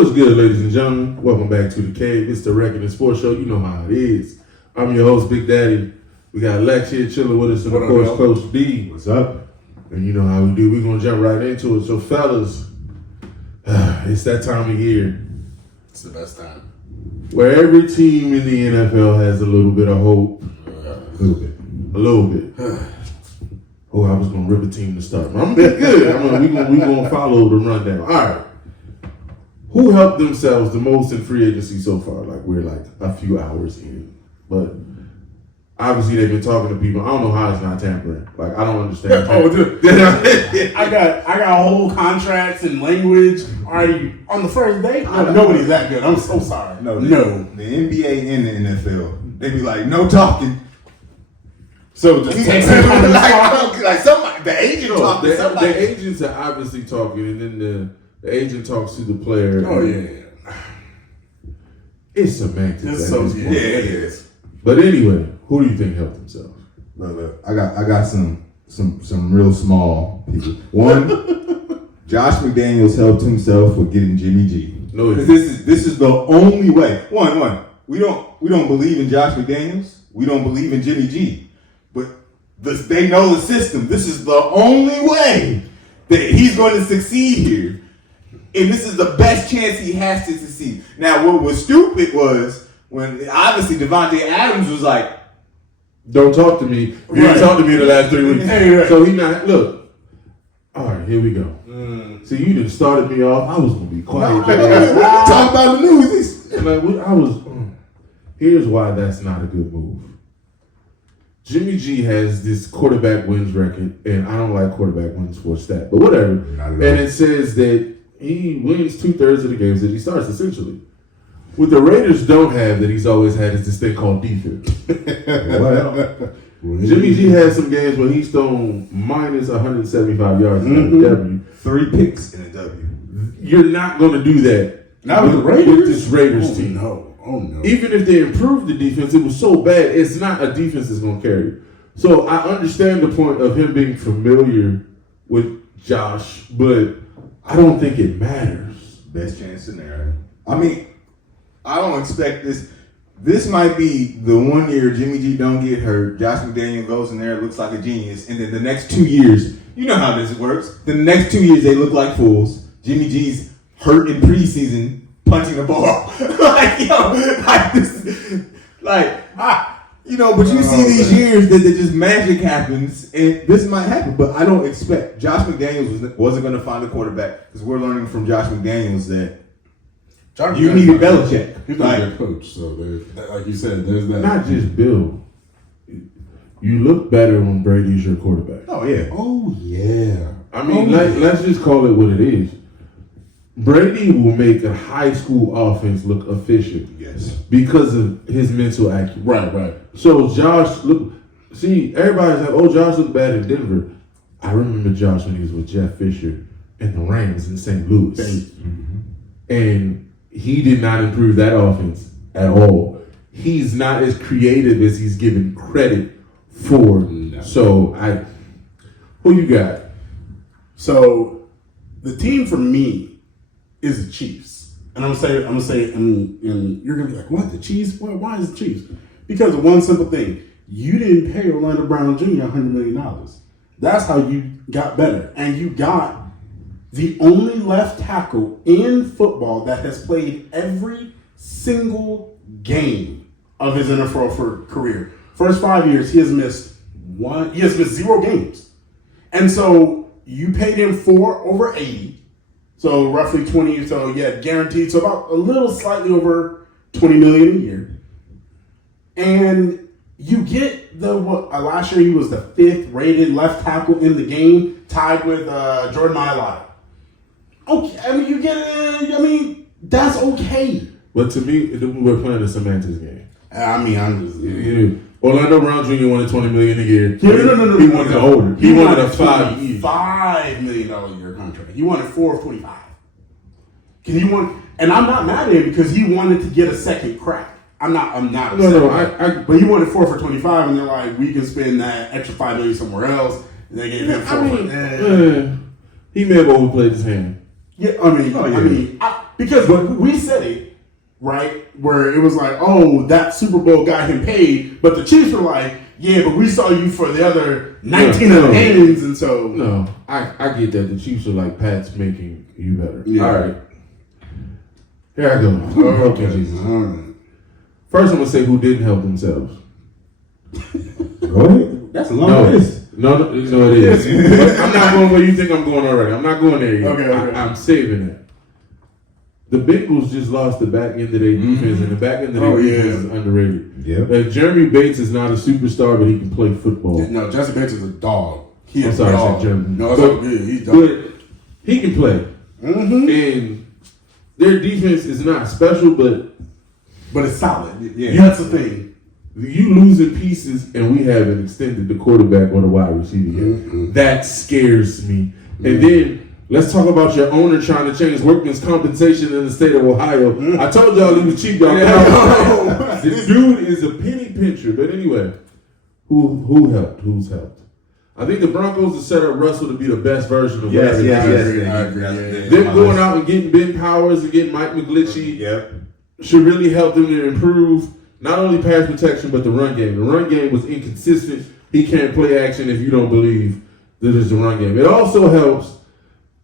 What's good, ladies and gentlemen? Welcome back to the Cave. It's the Wrecking and Sports Show. You know how it is. I'm your host, Big Daddy. We got Lex here chilling with us, and of course, Coach D. What's up? And you know how we do. We're going to jump right into it. So, fellas, it's that time of year. It's the best time. Where every team in the NFL has a little bit of hope. A little bit. Oh, I was going to rip a team to start. But I'm going to be good. We're going to follow the rundown. All right. Who helped themselves the most in free agency so far? Like, we're like a few hours in. But obviously, they've been talking to people. I don't know how it's not tampering. Like, I don't understand. I got whole contracts and language already on the first day. Nobody's that good. I'm so sorry. No. The NBA and the NFL, they be like, no talking. So just text like somebody, the agent talking. The agents are obviously talking, and then the agent talks to the player. Oh yeah. It's semantics. It is. But anyway, who do you think helped themselves? Look, I got some real small people. One, Josh McDaniels helped himself with getting Jimmy G. No, because this is the only way. One, we don't believe in Josh McDaniels. We don't believe in Jimmy G. But they know the system. This is the only way that he's going to succeed here. And this is the best chance he has to succeed. Now, what was stupid was when obviously Devontae Adams was like, don't talk to me. You didn't talk to me in the last 3 weeks. Right. So he not, look. All right, here we go. So you done started me off. I was going to be quiet. talk about the news. Here's why that's not a good move. Jimmy G has this quarterback wins record, and I don't like quarterback wins for stat, but whatever. And it says that he wins 2/3 of the games that he starts, essentially. What the Raiders don't have that he's always had is this thing called defense. Jimmy G has some games where he's thrown minus 175 yards in a W. 3 picks in a W. You're not going to do that. Not with the Raiders? With this Raiders team. Oh, no. Even if they improved the defense, it was so bad, it's not a defense that's going to carry you. So I understand the point of him being familiar with Josh, but I don't think it matters. Best chance scenario. I mean, I don't expect this. This might be the 1 year Jimmy G don't get hurt. Josh McDaniel goes in there, looks like a genius. And then the next 2 years, you know how this works. The next 2 years, they look like fools. Jimmy G's hurt in preseason, punching the ball. But you see these years that just magic happens, and this might happen, but I don't expect. Josh McDaniels wasn't going to find a quarterback, because we're learning from Josh McDaniels that you need a Belichick. He's not a good coach, so like you said, there's that. Not just Bill. You look better when Brady's your quarterback. Oh, yeah. Oh, yeah. I mean, let's just call it what it is. Brady will make a high school offense look efficient. Yes. Because of his mental acumen. Right. So Josh, everybody's like, oh, Josh looked bad in Denver. I remember Josh when he was with Jeff Fisher and the Rams in St. Louis. And he did not improve that offense at all. He's not as creative as he's given credit for. No. So who you got? So the team for me is the Chiefs. And I'm gonna say, and you're gonna be like, what, the Chiefs? Why is the Chiefs? Because of one simple thing. You didn't pay Orlando Brown Jr. $100 million. That's how you got better. And you got the only left tackle in football that has played every single game of his NFL career. First 5 years, he has missed 0 games. And so you paid him for over 80. So roughly 20, so yeah, guaranteed. So about a little slightly over $20 million a year. And you get last year he was the 5th rated left tackle in the game, tied with Jordan Mailata. Okay, I mean, you get it. I mean, that's okay. But to me, we're playing a semantics game. I mean, I'm just... Orlando Brown Jr. wanted $20 million a year. No. He wanted it older. He wanted a $5 million a year contract. He wanted 4 of 25. And I'm not mad at him because he wanted to get a second crack. I'm not. But he wanted 4 for 25, and they're like, we can spend that extra $5 million somewhere else. And they gave him 4 he may have overplayed his hand. Yeah, I mean, Because we said it, right, where it was like, oh, that Super Bowl got him paid, but the Chiefs were like, yeah, but we saw you for the other 19 other games, and so... No, I get that. The Chiefs are like Pat's making you better. Yeah. All right. Here I go. Okay. Jesus. All right. First, I'm going to say who didn't help themselves. Go ahead. That's a long list. No, it is. But I'm not going where you think I'm going already. I'm not going there yet. Okay. I'm saving it. The Bengals just lost the back end of their defense, and the back end of their defense is underrated. Yeah. Jeremy Bates is not a superstar, but he can play football. No, Jesse Bates is a dog. I'm sorry, I said Jeremy. No, it's okay. He's dog. But he can play. And their defense is not special, but it's solid. Yeah. That's the thing. you losing pieces, and we haven't extended the quarterback or the wide receiver yet. That scares me. And then let's talk about your owner trying to change workman's compensation in the state of Ohio. I told y'all he was cheap, y'all. This dude is a penny pincher. But anyway, who helped? Who's helped? I think the Broncos have set up Russell to be the best version of Yes. I agree. Them going out and getting Ben Powers and getting Mike McGlinchey should really help them to improve not only pass protection but the run game. The run game was inconsistent. He can't play action if you don't believe that it's the run game. It also helps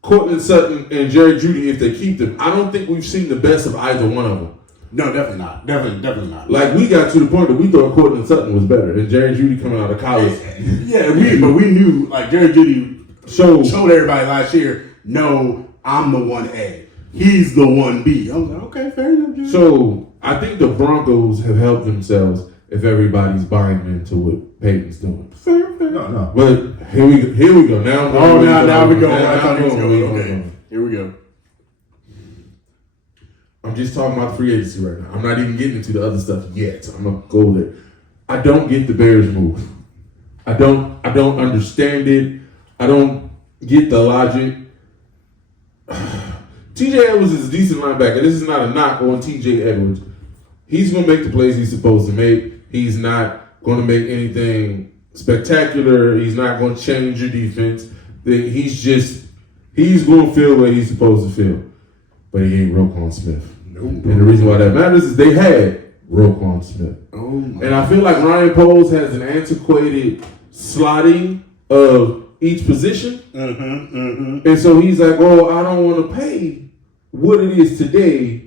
Cortland Sutton and Jerry Jeudy if they keep them. I don't think we've seen the best of either one of them. No, definitely not. Definitely not. Like, we got to the point that we thought Cortland Sutton was better and Jerry Jeudy coming out of college. Yeah, but we knew, like, Jerry Jeudy showed everybody last year, no, I'm the 1A. He's the 1B. I was like, okay, fair enough, Jerry. So, I think the Broncos have helped themselves if everybody's buying into what Peyton's doing. Fair. No. But here we go. Now we go. I thought he was going. Okay. Here we go. I'm just talking about free agency right now. I'm not even getting into the other stuff yet. I'm gonna go there. I don't get the Bears move. I don't understand it. I don't get the logic. TJ Edwards is a decent linebacker. This is not a knock on TJ Edwards. He's gonna make the plays he's supposed to make. He's not gonna make anything spectacular. He's not gonna change your defense. He's gonna feel what he's supposed to feel. But he ain't Roquan Smith. And the reason why that matters is they had Roquan Smith. And I feel like Ryan Poles has an antiquated slotting of each position. And so he's like, I don't want to pay what it is today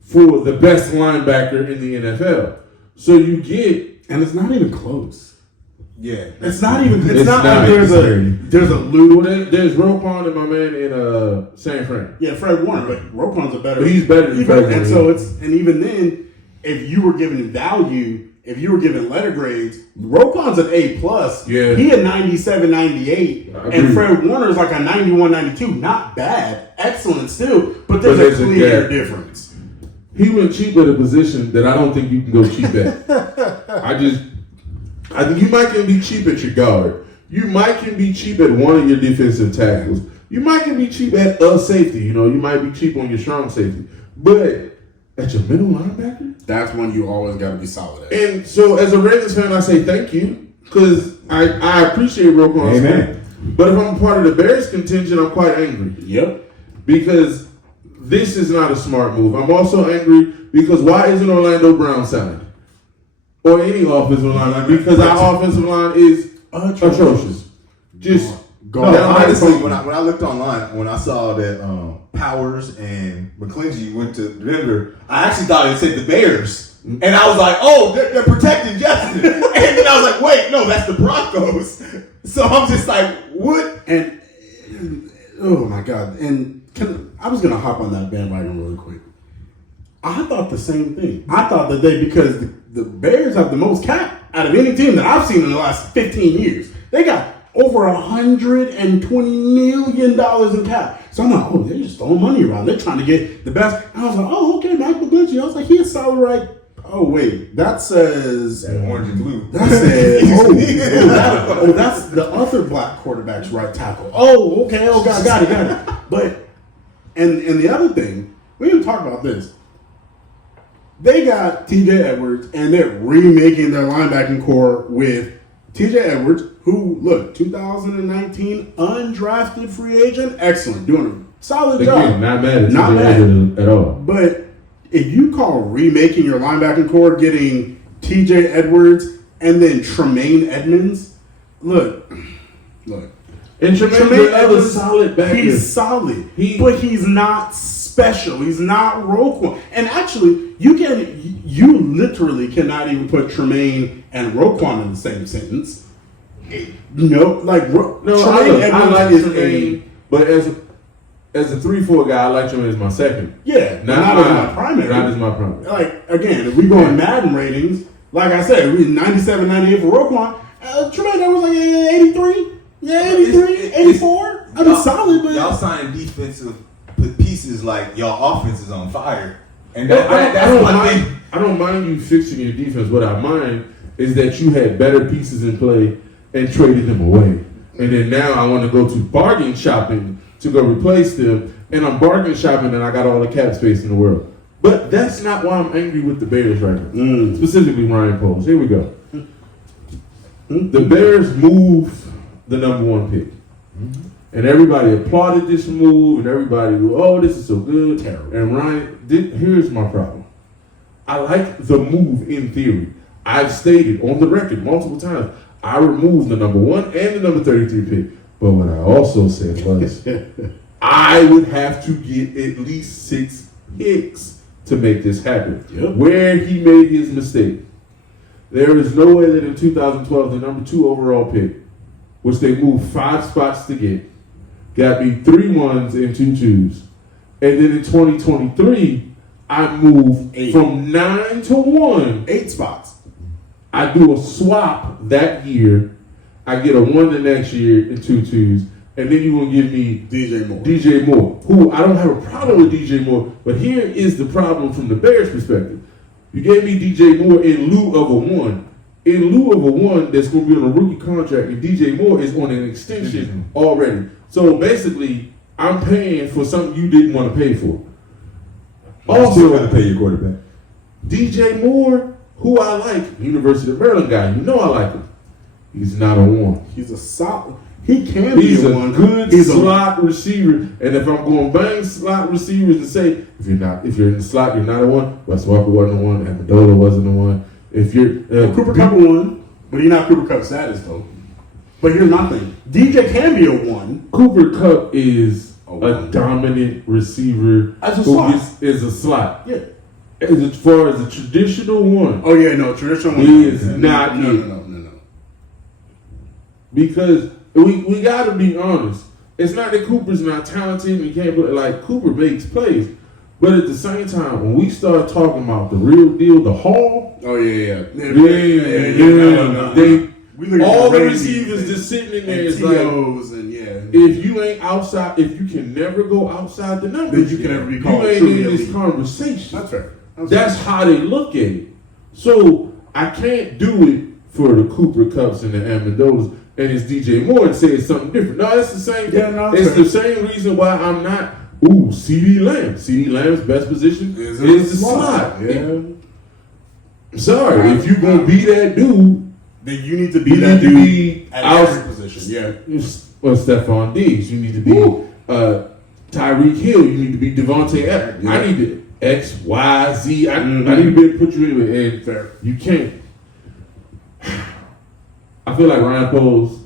for the best linebacker in the NFL. So you get... And it's not even close. Yeah. It's not even... It's not like there's a loop. Well, there's Roquan and my man in San Fran. Yeah, Fred Warner, but Roquan's a better... But he's better than Fred Warner. And so and even then, if you were given value, if you were given letter grades, Roquan's an A+. Yeah. He had 97, 98. And Fred Warner's like a 91, 92. Not bad. Excellent still. But there's a clear difference. He went cheap at a position that I don't think you can go cheap at. I think you might can be cheap at your guard. You might can be cheap at one of your defensive tackles. You might can be cheap at a safety. You might be cheap on your strong safety. But at your middle linebacker? That's one you always got to be solid at. And so as a Ravens fan, I say thank you. Because I appreciate Roquan Smith. But if I'm part of the Bears contingent, I'm quite angry. Yep. Because this is not a smart move. I'm also angry because why isn't Orlando Brown signed? Or any offensive line? Because our offensive line is atrocious. Just go. Honestly, when I looked online, when I saw that Powers and McClinchy went to Denver, I actually thought it said the Bears. And I was like, they're protecting Justin. And then I was like, wait, no, that's the Broncos. So I'm just like, what? And oh my God. And I was going to hop on that bandwagon really quick. I thought the same thing. I thought that because the Bears have the most cap out of any team that I've seen in the last 15 years. They got over $120 million in cap. So I'm like, they're just throwing money around. They're trying to get the best. And I was like, okay, Mike McGlinchey. I was like, he's solid, right? Oh, wait, that says... That orange and blue. That says... that's the other black quarterback's right tackle. Oh, okay. Oh, got it. But, and the other thing, we didn't talk about this. They got TJ Edwards, and they're remaking their linebacking core with TJ Edwards, who, look, 2019 undrafted free agent, excellent, doing Solid Again, job. not mad at Not TJ mad. Edwards at all. But if you call remaking your linebacking core, getting TJ Edwards and then Tremaine Edmonds, look. And Tremaine another solid backer. He's solid, but he's not special. He's not Roquan. And actually, you literally cannot even put Tremaine and Roquan in the same sentence. No, like Tremaine I Edmonds like is Tremaine, but as a 3-4 guy, I like Tremaine as my second. Yeah, not as my primary. Not as my primary. Like, again, if we go in Madden ratings, like I said, we 97, 98 for Roquan. Tremaine Edmonds was like 83. Yeah, 83, 84. I mean, solid, but y'all signing defensive pieces like y'all offense is on fire. And I don't mind you fixing your defense. What I mind is that you had better pieces in play and traded them away. And then now I want to go to bargain shopping to go replace them. And I'm bargain shopping and I got all the cap space in the world. But that's not why I'm angry with the Bears right now. Specifically Ryan Poles. Here we go. The Bears moved the number 1 pick. And everybody applauded this move, and everybody go, oh, this is so good. Terrible. And Ryan, here's my problem. I like the move in theory. I've stated on the record multiple times, I removed the number 1 and the number 33 pick. But what I also said was, I would have to get at least 6 picks to make this happen. Yep. Where he made his mistake. There is no way that in 2012, the number 2 overall pick, which they moved 5 spots to get, got me 3 1s and 2 2s. And then in 2023, I moved 8. from 9 to 1. 8 spots. I do a swap that year. I get a 1 the next year and 2 2s. And then you're going to give me DJ Moore, who I don't have a problem with DJ Moore. But here is the problem from the Bears' perspective. You gave me DJ Moore in lieu of a 1. In lieu of a 1 that's going to be on a rookie contract, and DJ Moore is on an extension already. So basically, I'm paying for something you didn't want to pay for. Also, still got to pay your quarterback. DJ Moore, who I like, University of Maryland guy, you know I like him. He's not a 1. He's a solid. He can He's be a 1. good slot receiver. And if I'm going to bang slot receivers and say, if you're in the slot, you're not a 1. Wes Walker wasn't a 1. Amendola wasn't a 1. If you're Cooper Kupp a 1, but he's not Cooper Kupp status though. But here's my thing: DJ can be a 1. Cooper Kupp is a dominant receiver is a slot. Yeah. As far as a traditional 1. Oh yeah, no traditional 1. He is not. No. Because we got to be honest. It's not that Cooper's not talented and he can't play. Like Cooper makes plays. But at the same time, when we start talking about the real deal, the haul. Oh yeah. All the receivers just sitting in there is like, if you ain't outside, if you can never go outside the numbers, then you can never be called. You ain't in this conversation. That's fair. That's how they look at it. So I can't do it for the Cooper Kupps and the Amendolas and it's DJ Moore and say it's something different. No, it's the same thing. It's the same reason why I'm not. CeeDee Lamb. CeeDee Lamb's best position is the slot. Yeah. I'm sorry, if you're gonna be that dude, then you need to be that dude at every position. Yeah. Well, Stephon Diggs. You need to be Tyreek Hill. You need to be Devontae Adams. Yeah. I need to X, Y, Z. I need to be able to put you anywhere, and fair. You can't. I feel like Ryan Poles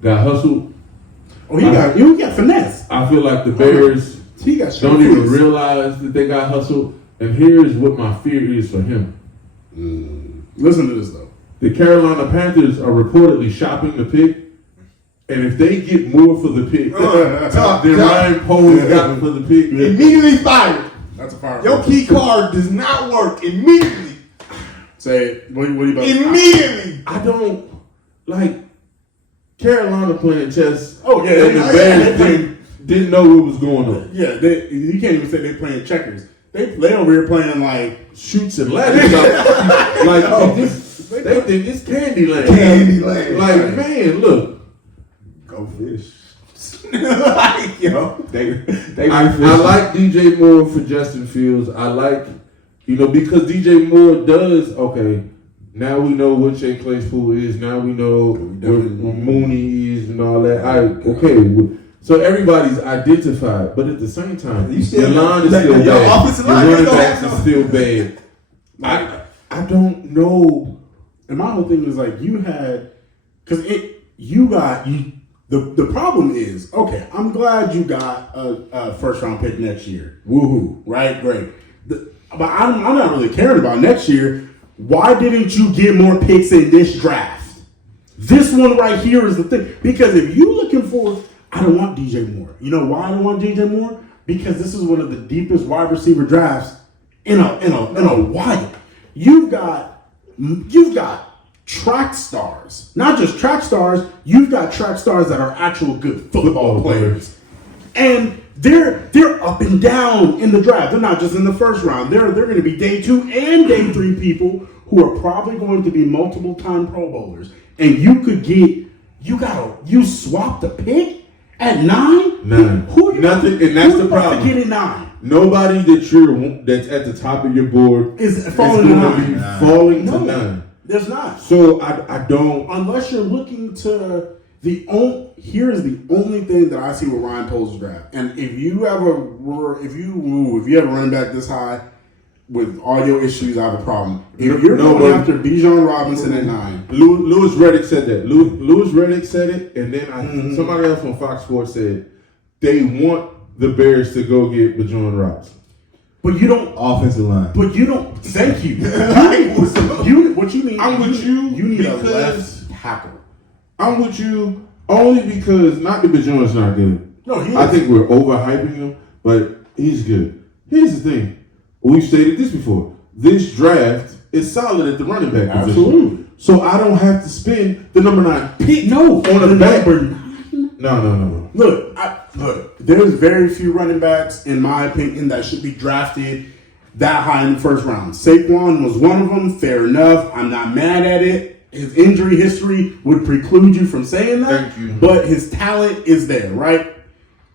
got hustled. Oh, he got finesse. I feel like the Bears don't even realize that they got hustled. And here's what my fear is for him. Listen to this though. The Carolina Panthers are reportedly shopping the pick, and if they get more for the pick than Ryan Poles got for the pick, immediately fired. That's a fire. Your key card does not work immediately. Say what are you about? Immediately. I don't like Carolina playing chess. Oh yeah, and the Bears didn't know what was going on. Yeah, you can't even say they're playing checkers. They over here playing like shoots and ladders. They think it's Candyland. Candyland. Like, man, look. Go fish. Like, yo, I like DJ Moore for Justin Fields. I like, because DJ Moore does, now we know what Shea Claypool is. Now we know where Mooney is and all that. So everybody's identified, but at the same time, You still- your line is like, still your bad. offensive Your line is running gonna backs have is no- still bad. I don't know. And my whole thing is like you had, because the problem is, okay, I'm glad you got a first round pick next year. Woohoo, right? Great. But I'm not really caring about next year. Why didn't you get more picks in this draft? This one right here is the thing. Because if you're looking for, I don't want DJ Moore. You know why I don't want DJ Moore? Because this is one of the deepest wide receiver drafts in a while. You've got track stars, not just track stars. You've got track stars that are actual good football players, and they're up and down in the draft. They're not just in the first round. They're going to be day 2 and day 3 people who are probably going to be multiple time Pro Bowlers. And you could get you swapped a pick at 9. None. Who you Nothing, and that's who the you about problem. to get at 9 Nobody that's at the top of your board is is falling to going to be 9. falling to No, none. there's not. So I don't. Unless you're looking to here's the only thing that I see with Ryan Poles' draft. And if you have a running back this high with audio issues, I have a problem. If you're going after Bijan Robinson at 9, Louis Reddick said that. Louis Reddick said it, and then somebody else on Fox Sports said they want the Bears to go get Bijan Robinson. but you don't. Offensive line. But you don't. Thank you. What you need? I'm with you You need a because- left tackle. I'm with you only because not that Bijan's not good. No, he is. I think we're overhyping him, but he's good. Here's the thing. We've stated this before. This draft is solid at the running back position. Absolutely. So I don't have to spend the number 9 pick No, on a back. number. No. Look. There's very few running backs, in my opinion, that should be drafted that high in the first round. Saquon was one of them. Fair enough. I'm not mad at it. His injury history would preclude you from saying that. Thank you. But his talent is there, right?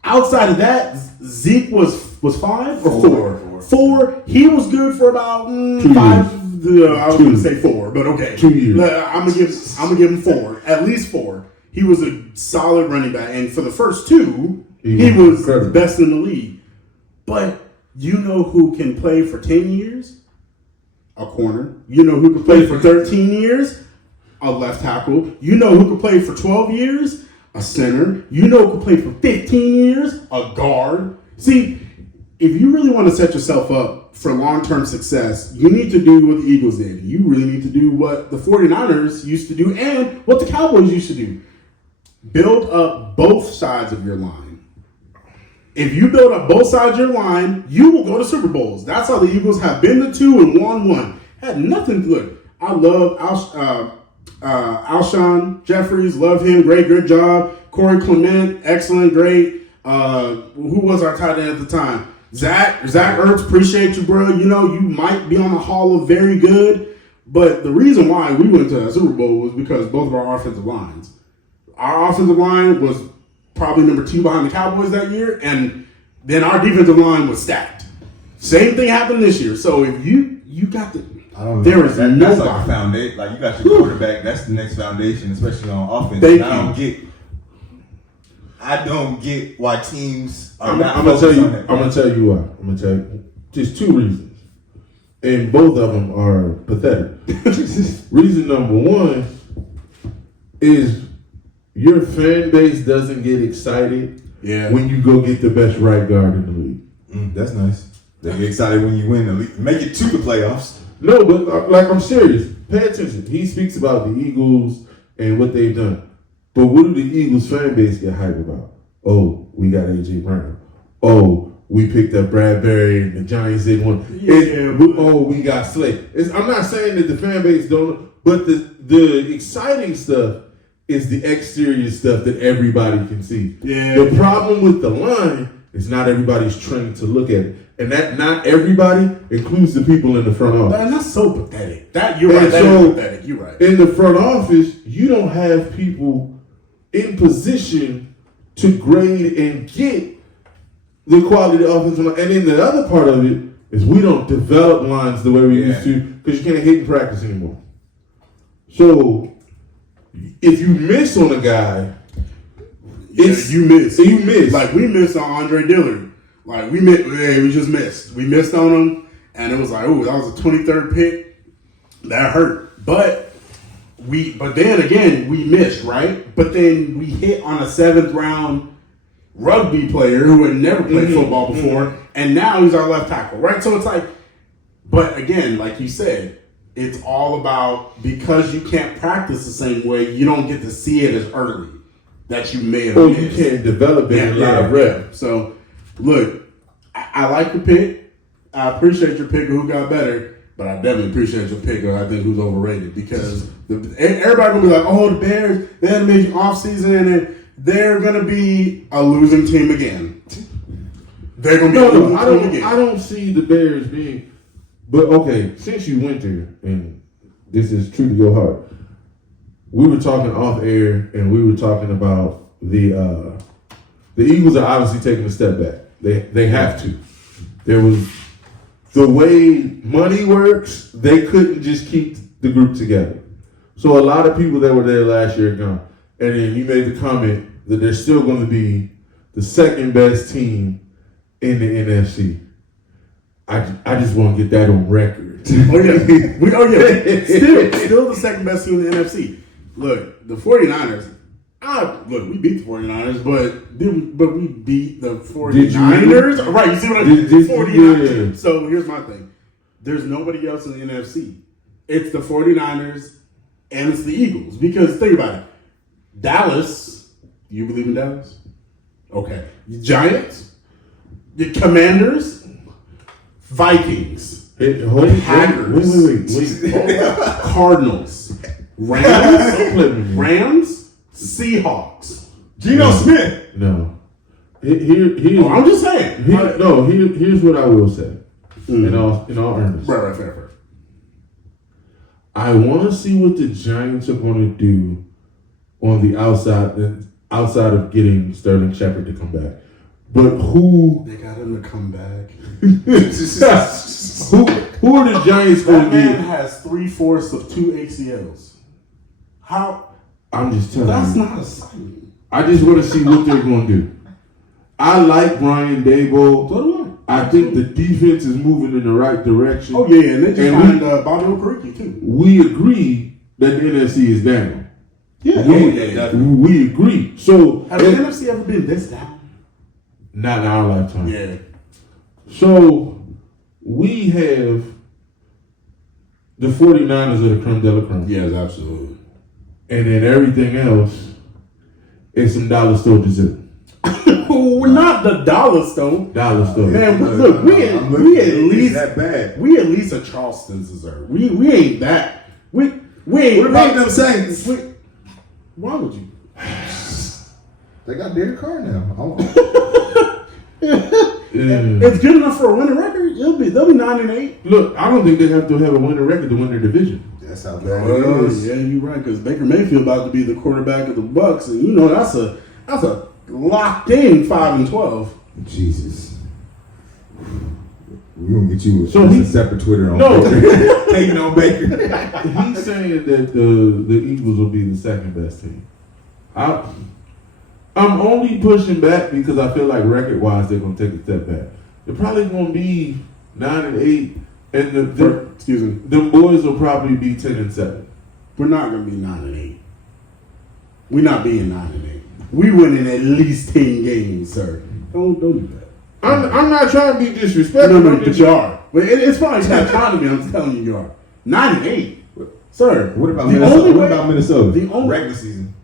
Outside of that, Zeke was 5 or 4. 4. He was good for about 5. I was going to say 4, but okay. 2 years. I'm gonna give him 4, at least 4. He was a solid running back, and for the first 2, he was incredible. the best in the league. But you know who can play for 10 years? A corner. You know who can play for 13 years? A left tackle. You know who can play for 12 years? A center. You know who can play for 15 years? A guard. See, if you really want to set yourself up for long-term success, you need to do what the Eagles did. You really need to do what the 49ers used to do and what the Cowboys used to do. Build up both sides of your line. If you build up both sides of your line, you will go to Super Bowls. That's how the Eagles have been to 2 and won 1. Had nothing good. I love Alshon Jeffries. Love him. Great job. Corey Clement, excellent, great. Who was our tight end at the time? Zach Ertz, appreciate you, bro. You know, you might be on the Hall of Very Good, but the reason why we went to a Super Bowl was because both of our offensive lines. Our offensive line was probably number 2 behind the Cowboys that year, and then our defensive line was stacked. Same thing happened this year. So if you got the, I don't know. there is That's nobody. like a foundation. Like you got your quarterback. That's the next foundation, especially on offense. Thank And you. I don't get why teams are I'm not gonna tell focused you. on that. I'm gonna tell you why. I'm gonna tell you. Just 2 reasons, and both of them are pathetic. Reason number 1 is your fan base doesn't get excited when you go get the best right guard in the league. That's nice. They get excited when you win the league. Make it to the playoffs. No, but like I'm serious. Pay attention. He speaks about the Eagles and what they've done. But what do the Eagles fan base get hyped about? Oh, we got A.J. Brown. Oh, we picked up Bradbury and the Giants didn't want. We got Slay. I'm not saying that the fan base don't, but the exciting stuff is the exterior stuff that everybody can see. Yeah. The problem with the line is not everybody's trained to look at it. And that not everybody includes the people in the front office. And that's so pathetic. You're right. And That so, is pathetic. You're right. In the front office, you don't have people in position to grade and get the quality of the offensive line. And then the other part of it is we don't develop lines the way we used to because you can't hit in practice anymore. So if you miss on a guy, You missed. You missed. Like, we missed on Andre Dillard. Like, we just missed. We missed on him, and it was like, oh, that was a 23rd pick. That hurt. But then again, we missed, right? But then we hit on a 7th round rugby player who had never played football before, and now he's our left tackle, right? So it's like, but again, like you said, it's all about, because you can't practice the same way, you don't get to see it as early that you may have missed. You can't develop it in live rep. So, look, I like the pick. I appreciate your pick of who got better. But I definitely appreciate your pick of, I think, who's overrated, because everybody gonna be like, oh, the Bears, they had an amazing offseason and they're gonna be a losing team again. They're gonna be a losing team again. I don't see the Bears being, but okay, since you went there, and this is true to your heart, we were talking off air and we were talking about the Eagles are obviously taking a step back. They have to. There was. The way money works, they couldn't just keep the group together. So a lot of people that were there last year are gone. And then you made the comment that they're still going to be the second best team in the NFC. I just want to get that on record. Oh yeah. Still the second best team in the NFC. Look, the 49ers. We beat the 49ers, but we beat the 49ers. Right, you see what I mean? 49ers. Yeah. So here's my thing. There's nobody else in the NFC. It's the 49ers and it's the Eagles. Because think about it. Dallas, you believe in Dallas? Okay. Giants, the Commanders, Vikings, Packers, Cardinals, Rams, Seahawks. Geno Smith. No. I'm just saying. Here's what I will say. In all earnest. Right, fair. I want to see what the Giants are going to do on the outside of getting Sterling Shepard to come back. But who... They got him to come back. Who are the Giants going to be? That man has 3/4 of 2 ACLs. How... I'm just telling That's you. not a sign. I just want to see what they're going to do. I like Brian Daboll. So do I think the defense is moving in the right direction. Oh, yeah, and they just signed Bobby Okereke, too. We agree that the NFC is down. Yeah, we agree. So has the NFC ever been this down? Not in our lifetime. Yeah. So we have the 49ers are the creme de la creme. Yes, absolutely. And then everything else is some dollar store dessert. We're not the dollar store. Dollar store. Man, look, we at least that bad. We at least a Charleston's dessert. We ain't that. We ain't. What about them Saints? Why would you? They got Derek Carr now. It's good enough for a winning record. They'll be 9-8. Look, I don't think they have to have a winning record to win their division. That's how bad it is. Yeah, you're right. Because Baker Mayfield about to be the quarterback of the Bucks, and you know that's a locked in 5-12. Jesus. We're gonna get you a separate Twitter on Baker. Taking on Baker. He's saying that the Eagles will be the second best team. I'm only pushing back because I feel like record wise they're gonna take a step back. They're probably gonna be 9-8, and the boys will probably be 10-7. We're not gonna be 9-8. We're not being 9-8. We winning at least 10 games, sir. Don't do that. I'm not trying to be disrespectful. No, but you are. But it's fine. It's not trying to be. I'm telling you, you are. 9-8, sir. What about Minnesota? The only regular season.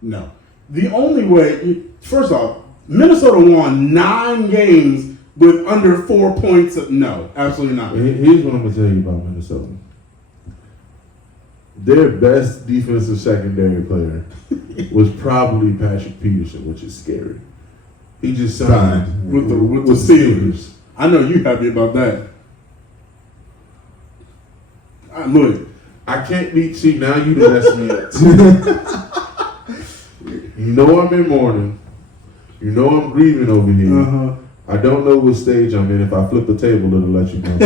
No. The only way. First off, Minnesota won 9 games with under 4 points. No, absolutely not. Here's what I'm gonna tell you about Minnesota. Their best defensive secondary player was probably Patrick Peterson, which is scary. He just signed with the Steelers. I know you happy about that. Look, I can't be. See, now you done messed me up. You know I'm in mourning. You know I'm grieving over here. Uh-huh. I don't know what stage I'm in. If I flip the table, it'll let you know.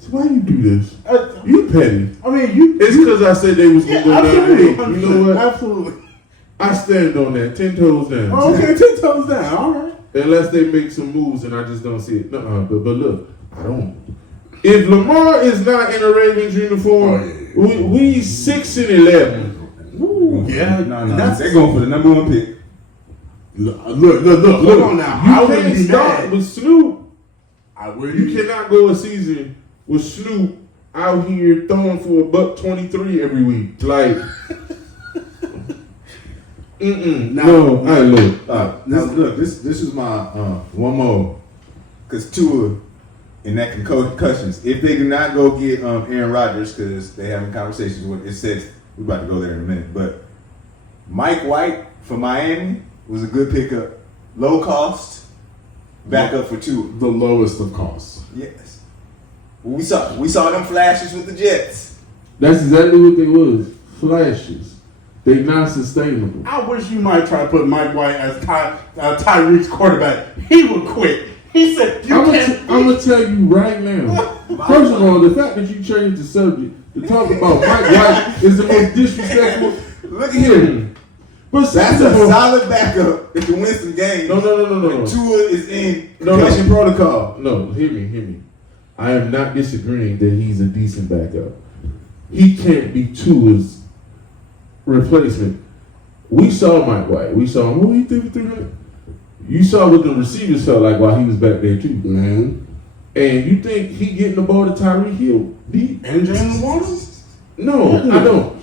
So why you do this? You petty. I mean, It's because I said they was going to go 9-8. You know what? Absolutely. I stand on that 10 toes down. Oh, okay, 10 toes down. All right. Unless they make some moves and I just don't see it. But look, I don't. If Lamar is not in a Ravens uniform, we 6-11. Ooh, yeah, no. They're going for the number 1 pick. Look. Hold on now. I You wouldn't can't be start mad. with Snoop. I wouldn't. You cannot go a season with Snoop out here throwing for $123 every week. Like, no, I look. Now look, this is my one more, because Tua and that concussions. If they do not go get Aaron Rodgers, because they having conversations with, it says we're about to go there in a minute, but Mike White from Miami was a good pickup, low cost, backup for Tua. The lowest of costs. Yes, we saw them flashes with the Jets. That's exactly what they was. Flashes. They not sustainable. I wish you might try to put Mike White as Tyreek's quarterback. He would quit. He said, I'm gonna tell you right now. First of all, the fact that you changed the subject to talk about Mike White is the most disrespectful. Look at him. But That's a solid backup that can win some games. No. Tua is in concussion protocol. No, hear me. I am not disagreeing that he's a decent backup. He can't be Tua's replacement. We saw Mike White. We saw him. Who he threw 300? You saw what the receivers felt like while he was back there too, man. And you think he getting the ball to Tyreek Hill deep? And Jalen Waddle? No, I don't.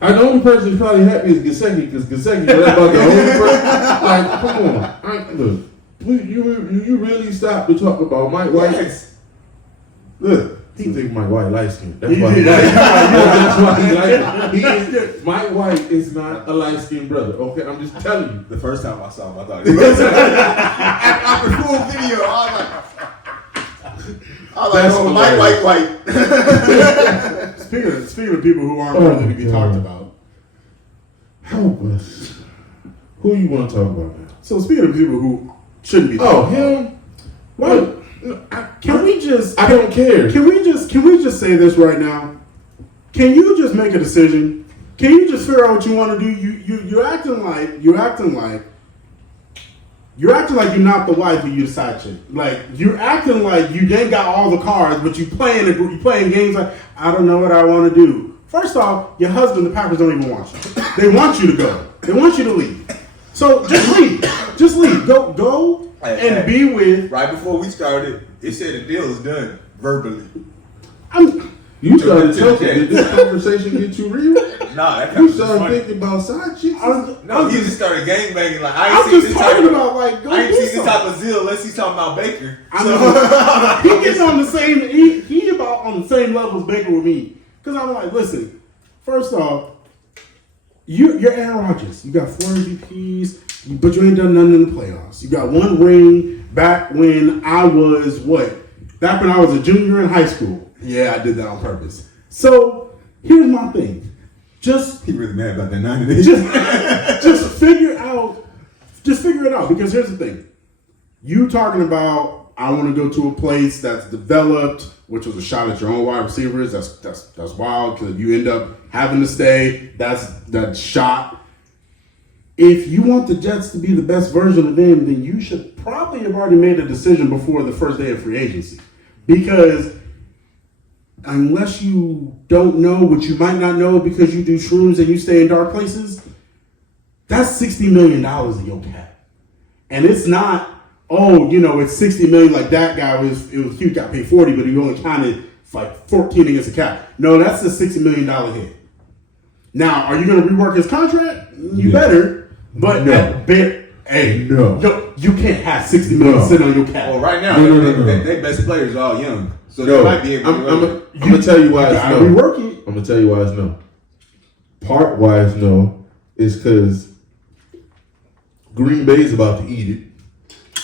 The only person who's probably happy is Gesicki, because Gesicki was about the only person. Like, come on. Look, you really stop to talk about Mike White? Yes. Look. He think Mike White light skinned. That's why he like it. That's why he like it. Mike White is not a light skinned brother. Okay, I'm just telling you. The first time I saw him, I thought he was. After full video, I was like, oh, Mike White. Speaking of people who aren't worthy to be talked about. Help us. Who you want to talk about now? So speaking of people who shouldn't be talked about. Him? What? Can we just? I don't care. Can we just say this right now? Can you just make a decision? Can you just figure out what you want to do? You're acting like you're not the wife and you the side chick. Like you're acting like you then got all the cards, but you playing games like I don't know what I want to do. First off, your husband, the Packers don't even want you. They want you to go. They want you to leave. So just leave. Just leave. Go. And be with. Right before we started, it said the deal is done verbally. You started talking. Did this conversation get too real? Nah, that you started thinking about side chicks. He just started gangbanging. Like I'm just talking about like. I ain't seen this type of zeal unless he's talking about Baker. He gets on the same. He about on the same level as Baker with me. Because I'm like, listen. First off, you're Aaron Rodgers. You got 4 MVPs. But you ain't done nothing in the playoffs. You got 1 ring back when I was Back when I was a junior in high school. Yeah, I did that on purpose. So here's my thing. He really mad about that 9 days. Just figure it out. Because here's the thing. You talking about I want to go to a place that's developed, which was a shot at your own wide receivers. That's wild because you end up having to stay. That's shot. If you want the Jets to be the best version of them, then you should probably have already made a decision before the first day of free agency. Because unless you don't know what you might not know because you do shrooms and you stay in dark places, that's $60 million in your cap. And it's not, it's $60 million like that guy he got paid 40, but he only counted like 14 against the cap. No, that's a $60 million hit. Now, are you going to rework his contract? You better. But no. No, you can't have $60 million sitting on your cap. Well, right now, they best players are all young, so they might be able to. I'm gonna tell you why it's no. Rework it. I'm gonna tell you why it's no. Part why it's no is because Green Bay's about to eat it.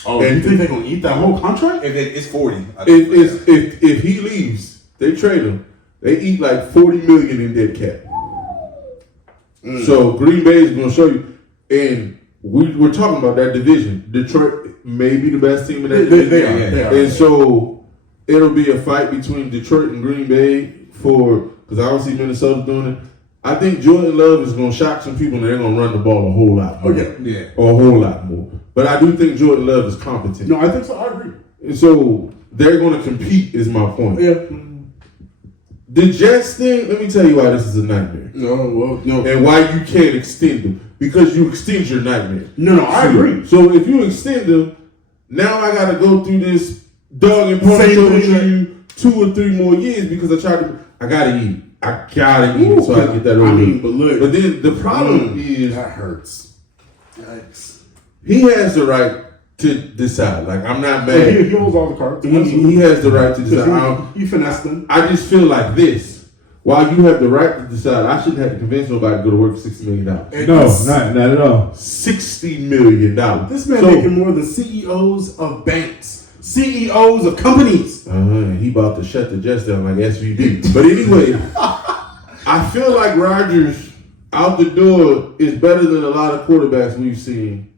Oh, and you think they're gonna eat that whole contract? It's 40. If he leaves, they trade him. They eat like $40 million in dead cap. So Green Bay is going to show you, and we're talking about that division. Detroit may be the best team in that division. They are. And so it'll be a fight between Detroit and Green Bay because I don't see Minnesota doing it. I think Jordan Love is going to shock some people and they're going to run the ball a whole lot more. Yeah. Or a whole lot more. But I do think Jordan Love is competent. No, I think so. I agree. And so they're going to compete is my point. Yeah. The Jets thing, let me tell you why this is a nightmare. No. And why you can't extend them. Because you extend your nightmare. No, I agree. So if you extend them, now I got to go through this dog and pony show with you 2 or 3 more years because I got to eat. I gotta eat it so I get that over. But look. But then the problem is that hurts. Yikes. He has the right to decide. Like, I'm not mad. He holds all the cards. He has the right to decide. He finessed them. I just feel like this. While you have the right to decide, I shouldn't have to convince nobody to go to work for $60 million. No, not at all. $60 million. This man making more than CEOs of banks, CEOs of companies. And he about to shut the Jets down like SVB. But anyway, I feel like Rodgers out the door is better than a lot of quarterbacks we've seen.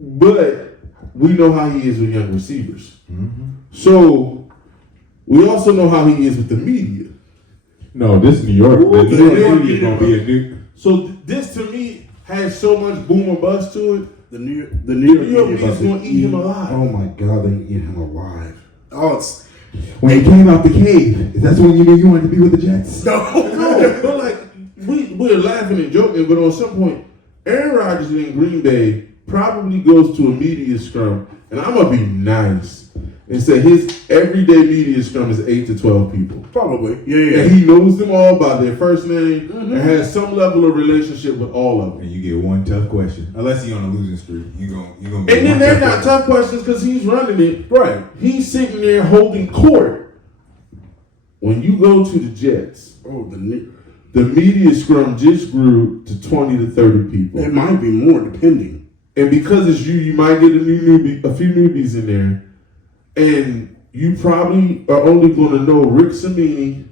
But we know how he is with young receivers. Mm-hmm. So we also know how he is with the media. No, this New York. The New York media is going to be a new. So this to me has so much boom or bust to it. The New York media is going to eat him alive. Oh my God, they eat him alive. Oh, it's when he came out the cave. That's when you knew you wanted to be with the Jets. No, but like we're laughing and joking, but on some point, Aaron Rodgers in Green Bay probably goes to a media scrum, and I'm gonna be nice and say his everyday media scrum is 8 to 12 people. Probably, yeah. And he knows them all by their first name and has some level of relationship with all of them. And you get one tough question, unless he's on a losing streak. You gonna. And then they're not tough questions because he's running it. Right. He's sitting there holding court. When you go to the Jets, the media scrum just grew to 20 to 30 people. It might be more, depending. And because it's you might get a few newbies in there. And you probably are only going to know Rick Samini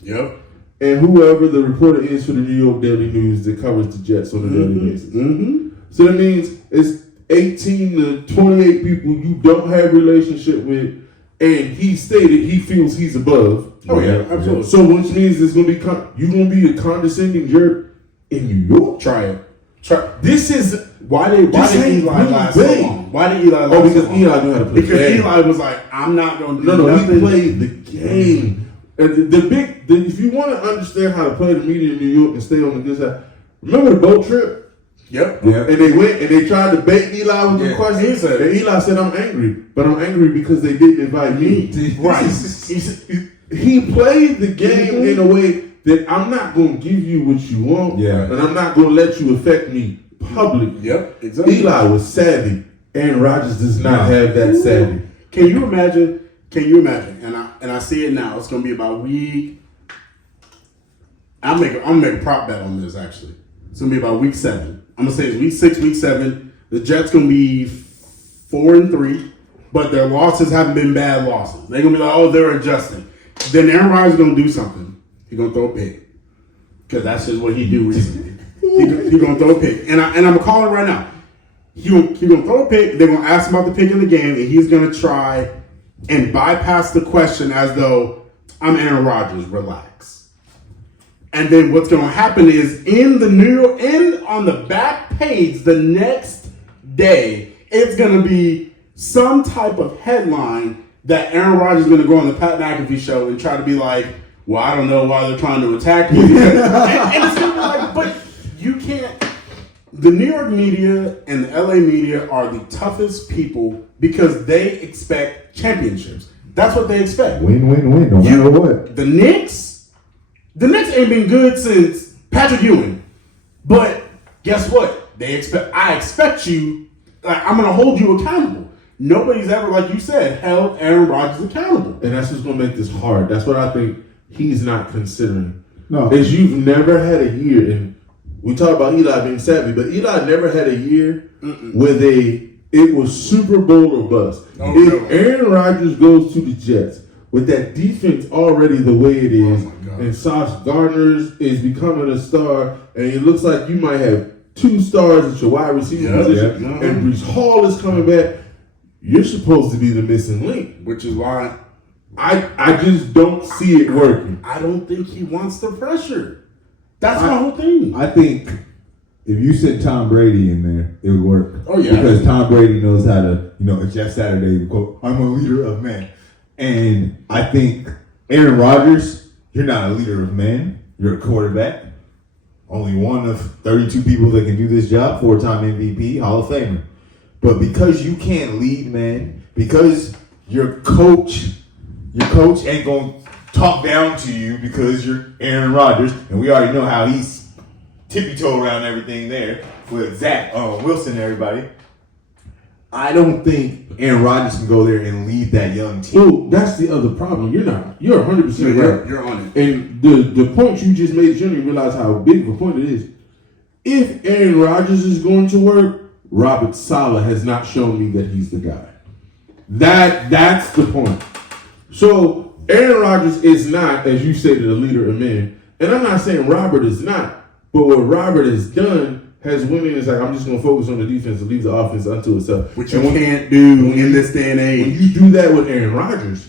and whoever the reporter is for the New York Daily News that covers the Jets on a daily basis. Mm-hmm. So that means it's 18 to 28 people you don't have relationship with, and he stated he feels he's above. Oh yeah, absolutely. So which means it's going to be you're going to be a condescending jerk in New York. Try it. This is why did Eli last so long? Why did Eli last so long? Because Eli knew how to play. Because Eli was like, I'm not going to do nothing. He played the game. And if you want to understand how to play the media in New York and stay on the good side, remember the boat trip? Yep. And they went and they tried to bait Eli with the questions. And Eli said, I'm angry. But I'm angry because they didn't invite me. Right. He played the game in a way that I'm not going to give you what you want. And I'm not going to let you affect me publicly. Yep, exactly. Eli was savvy. Aaron Rodgers does not have that savvy. Can you imagine? And I see it now. It's going to be about week. I'm gonna make a prop bet on this. Actually, it's going to be about week 7. I'm gonna say it's week 6, week 7. The Jets going to be 4-3, but their losses haven't been bad losses. They're going to be like, oh, they're adjusting. Then Aaron Rodgers is going to do something. He's going to throw a pick because that's just what he do recently. He's going to throw a pick, and I'm going to call it right now. He's going to throw a pick. They're going to ask him about the pick in the game, and he's going to try and bypass the question as though I'm Aaron Rodgers. Relax. And then what's going to happen is on the back page the next day, it's going to be some type of headline that Aaron Rodgers is going to go on the Pat McAfee show and try to be like, well, I don't know why they're trying to attack me. and it's going to be like, but you can't. The New York media and the LA media are the toughest people because they expect championships. That's what they expect. Win, no matter what. The Knicks ain't been good since Patrick Ewing. But guess what? I expect you, like, I'm going to hold you accountable. Nobody's ever, like you said, held Aaron Rodgers accountable. And that's what's going to make this hard. That's what I think he's not considering. No. Is you've never had a year, and we talk about Eli being savvy, but Eli never had a year where it was Super Bowl or bust. If Aaron Rodgers goes to the Jets with that defense already the way it is, and Sauce Gardner is becoming a star, and it looks like you might have 2 stars at your wide receiver position, and Breece Hall is coming back, you're supposed to be the missing link. Which is why I just don't see it working. I don't think he wants the pressure. That's my whole thing. I think if you sent Tom Brady in there, it would work. Oh, yeah. Because Tom Brady knows how to, it's Jeff Saturday quote, I'm a leader of men. And I think Aaron Rodgers, you're not a leader of men. You're a quarterback. Only one of 32 people that can do this job, 4-time MVP, Hall of Famer. But because you can't lead men, because your coach ain't going to talk down to you because you're Aaron Rodgers, and we already know how he's tippy-toe around everything there with Zach Wilson and everybody. I don't think Aaron Rodgers can go there and lead that young team. Well, that's the other problem. You're 100% right. You're on it. And the point you just made, you don't realize how big of a point it is. If Aaron Rodgers is going to work, Robert Saleh has not shown me that he's the guy. That's the point. So Aaron Rodgers is not, as you stated, a leader of men. And I'm not saying Robert is not. But what Robert has done has went in and said, I'm just going to focus on the defense and leave the offense unto itself. Which you can't do in this day and age. When you do that with Aaron Rodgers.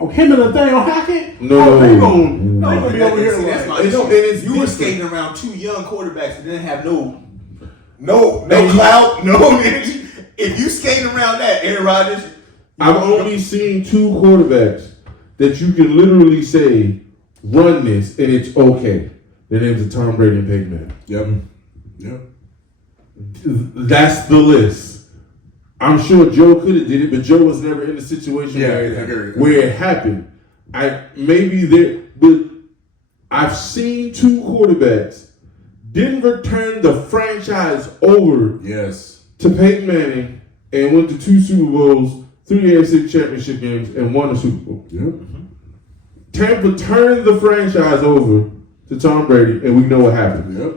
Oh, him and Nathaniel Hackett? No. They gonna be over here. That's my issue. You were skating around two young quarterbacks that didn't have no clout, no energy. If you skating around that, Aaron Rodgers. I've only seen two quarterbacks that you can literally say, run this, and it's okay. Their names are Tom Brady and Peyton Manning. Yep. That's the list. I'm sure Joe could have did it, but Joe was never in the situation where it happened. But I've seen two quarterbacks. Denver turned the franchise over to Peyton Manning and went to 2 Super Bowls, 3 AFC championship games, and won a Super Bowl. Yep. Tampa turned the franchise over to Tom Brady, and we know what happened. Yep.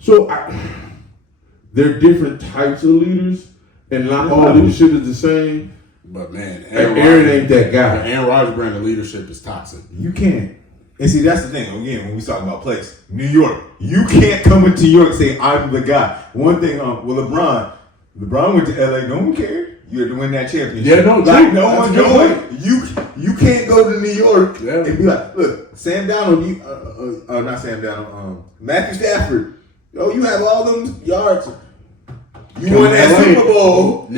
So they're different types of leaders, and not all leadership is the same. But man, Aaron ain't that guy. Aaron Rodgers' brand of leadership is toxic. You can't. And see, that's the thing. Again, when we talk about place, New York, you can't come into New York and say, I'm the guy. One thing, LeBron went to LA. No one cared. You had to win that championship. Yeah, no one. You can't go to New York and be like, look, Sam Darnold, not Sam Darnold, Matthew Stafford. Yo, you have all them yards. You won that Super Bowl.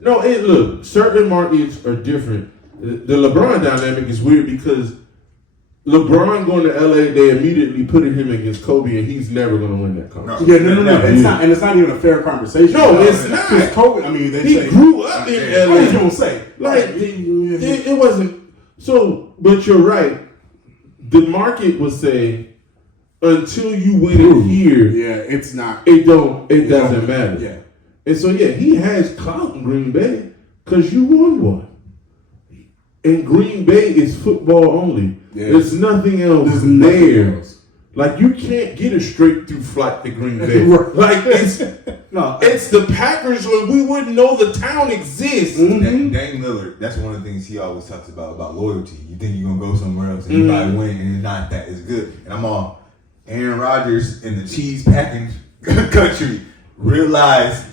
Look, certain markets are different. The LeBron dynamic is weird because LeBron going to LA, they immediately put him against Kobe, and he's never going to win that conversation. No. It's not even a fair conversation. No, it's not. Because Kobe, he grew up in LA. I was going to say. It wasn't. So, but you're right. The market would say, until you win it here, it's not. It doesn't matter. Yeah. And so, he has clout in Green Bay because you won one. And Green Bay is football only. Yeah. There's nothing else there. Like, you can't get a straight through flight to Green Bay. Like, it's the Packers, or we wouldn't know the town exists. Mm-hmm. Dame Lillard, that's one of the things he always talks about loyalty. You think you're going to go somewhere else and you might win, and it's not that as good. And I'm all, Aaron Rodgers in the cheese packing country realize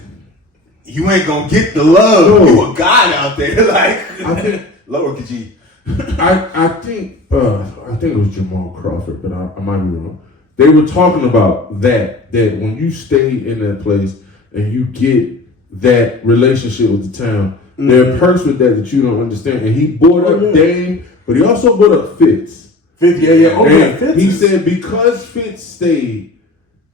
you ain't going to get the love. No. You a god out there. Like, lower G. I think it was Jamal Crawford, but I might be wrong. They were talking about that when you stay in that place and you get that relationship with the town, there are perks with that you don't understand. And he brought up Dame, but he also brought up Fitz. Fitz. He said because Fitz stayed,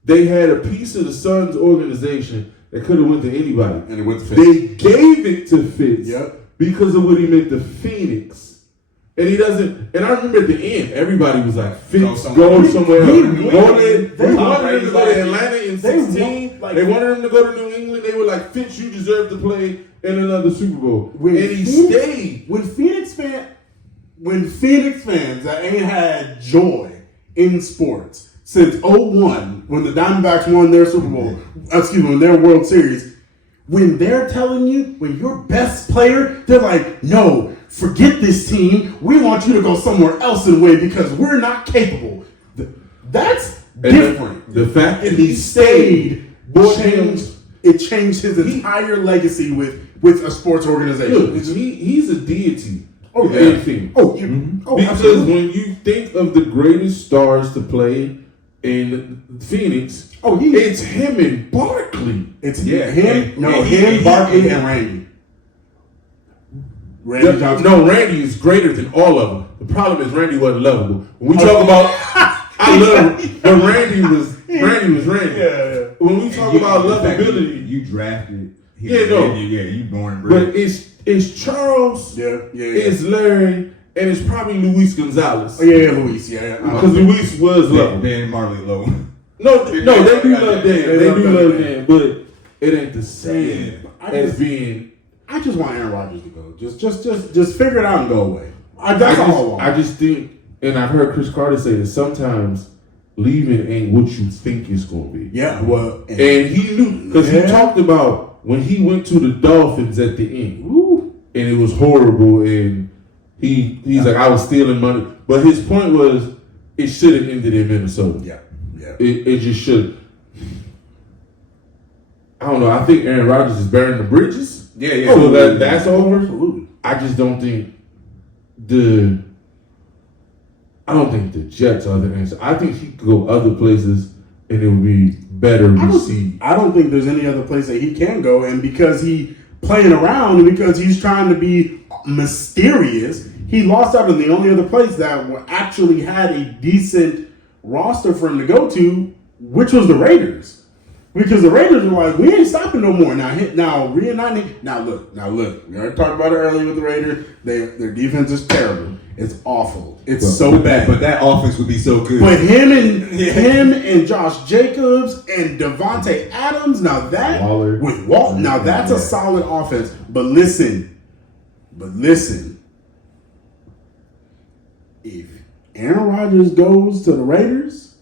they had a piece of the Suns organization that could have went to anybody. And it went to Fitz. They gave it to Fitz because of what he meant to Phoenix. And he doesn't. And I remember at the end, everybody was like, "Fitz, go somewhere else." They wanted him to go to Atlanta in 16. They wanted him to go to New England. They were like, "Fitz, you deserve to play in another Super Bowl." And he stayed. When Phoenix fans that ain't had joy in sports since 2001, when the Diamondbacks won their Super Bowl, when their World Series, when they're telling you, when your best player, they're like, "No, forget this team. We want you to go somewhere else and win because we're not capable." That's different. The fact that he stayed changed his entire legacy with a sports organization. Look, he's a deity. Oh, yeah. in Phoenix. Because absolutely. when you think of the greatest stars to play in Phoenix, it's him and Barkley. It's Yeah. him, Barkley, and Randy. Randy is greater than all of them. The problem is Randy wasn't lovable. When we talk about, I love him, but Randy was Randy. Yeah. When we talk about lovability, you drafted. You born and bred. But it's Charles, it's Larry, and it's probably Luis Gonzalez. Luis, because Luis was lovable. Dan Marley low. No, they do love Dan. They do love Dan, but it ain't the same as being. I just want Aaron Rodgers to go. Just figure it out and go away. That's all I want. I just think, and I've heard Chris Carter say that sometimes leaving ain't what you think it's going to be. Yeah, well, and he knew because he talked about when he went to the Dolphins at the end, and it was horrible, and he's like, I was stealing money, but his point was it should have ended in Minnesota. Yeah. It just should. I don't know. I think Aaron Rodgers is burning the bridges. Yeah. So that's over. Absolutely. I just don't think the Jets are the answer. I think he could go other places and it would be better received. I don't think there's any other place that he can go, and because he playing around and because he's trying to be mysterious, he lost out on the only other place that actually had a decent roster for him to go to, which was the Raiders. Because the Raiders were like, we ain't stopping no more. Now reuniting. Now look. We already talked about it earlier with the Raiders. Their defense is terrible. It's awful. It's so bad. But that offense would be so good. But him and Josh Jacobs and Devontae Adams. Now that Waller. with Walt. Now that's a solid offense. But listen. If Aaron Rodgers goes to the Raiders,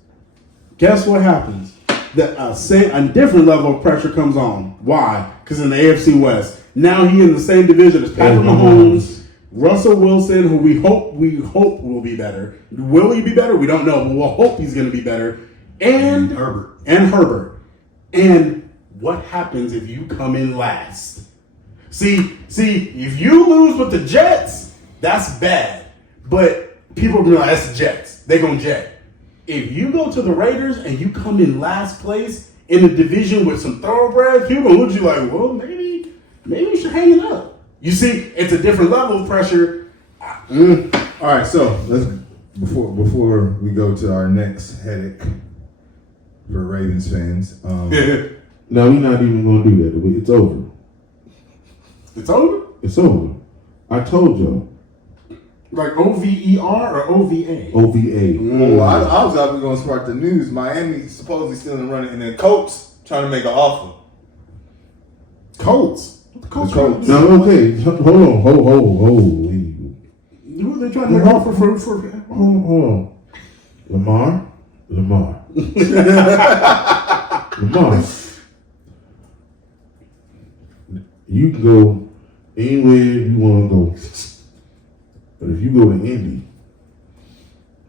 guess what happens? A different level of pressure comes on. Why? Because in the AFC West, now he in the same division as Patrick Mahomes, Russell Wilson, who we hope will be better. Will he be better? We don't know, but we'll hope he's going to be better. And Herbert. And what happens if you come in last? See, if you lose with the Jets, that's bad. But people are going to be like, that's the Jets. They're going to jet. If you go to the Raiders and you come in last place in a division with some thoroughbreds, people will look at you like, well, maybe you should hang it up. You see, it's a different level of pressure. All right, so let's before we go to our next headache for Ravens fans. No, we're not even going to do that. It's over. It's over? It's over. I told y'all. Like OVER or OVA? OVA. Well, I was going to spark the news. Miami supposedly still in the running, and then Colts trying to make an offer. Colts? What the Colts? No, okay. Hold on. Hold. Who are they trying to make an offer for? Hold on. Lamar. Lamar. You can go anywhere you want to go. But if you go to Indy,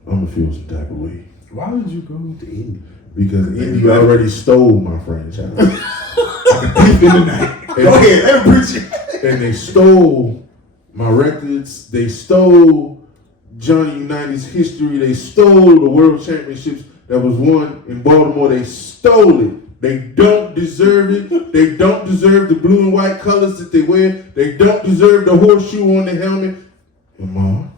I'm going to feel some type of way. Why would you go to Indy? Because Indy already stole my franchise. Go ahead, let me preach it. And they stole my records. They stole Johnny United's history. They stole the world championships that was won in Baltimore. They stole it. They don't deserve it. They don't deserve the blue and white colors that they wear. They don't deserve the horseshoe on the helmet. Lamar,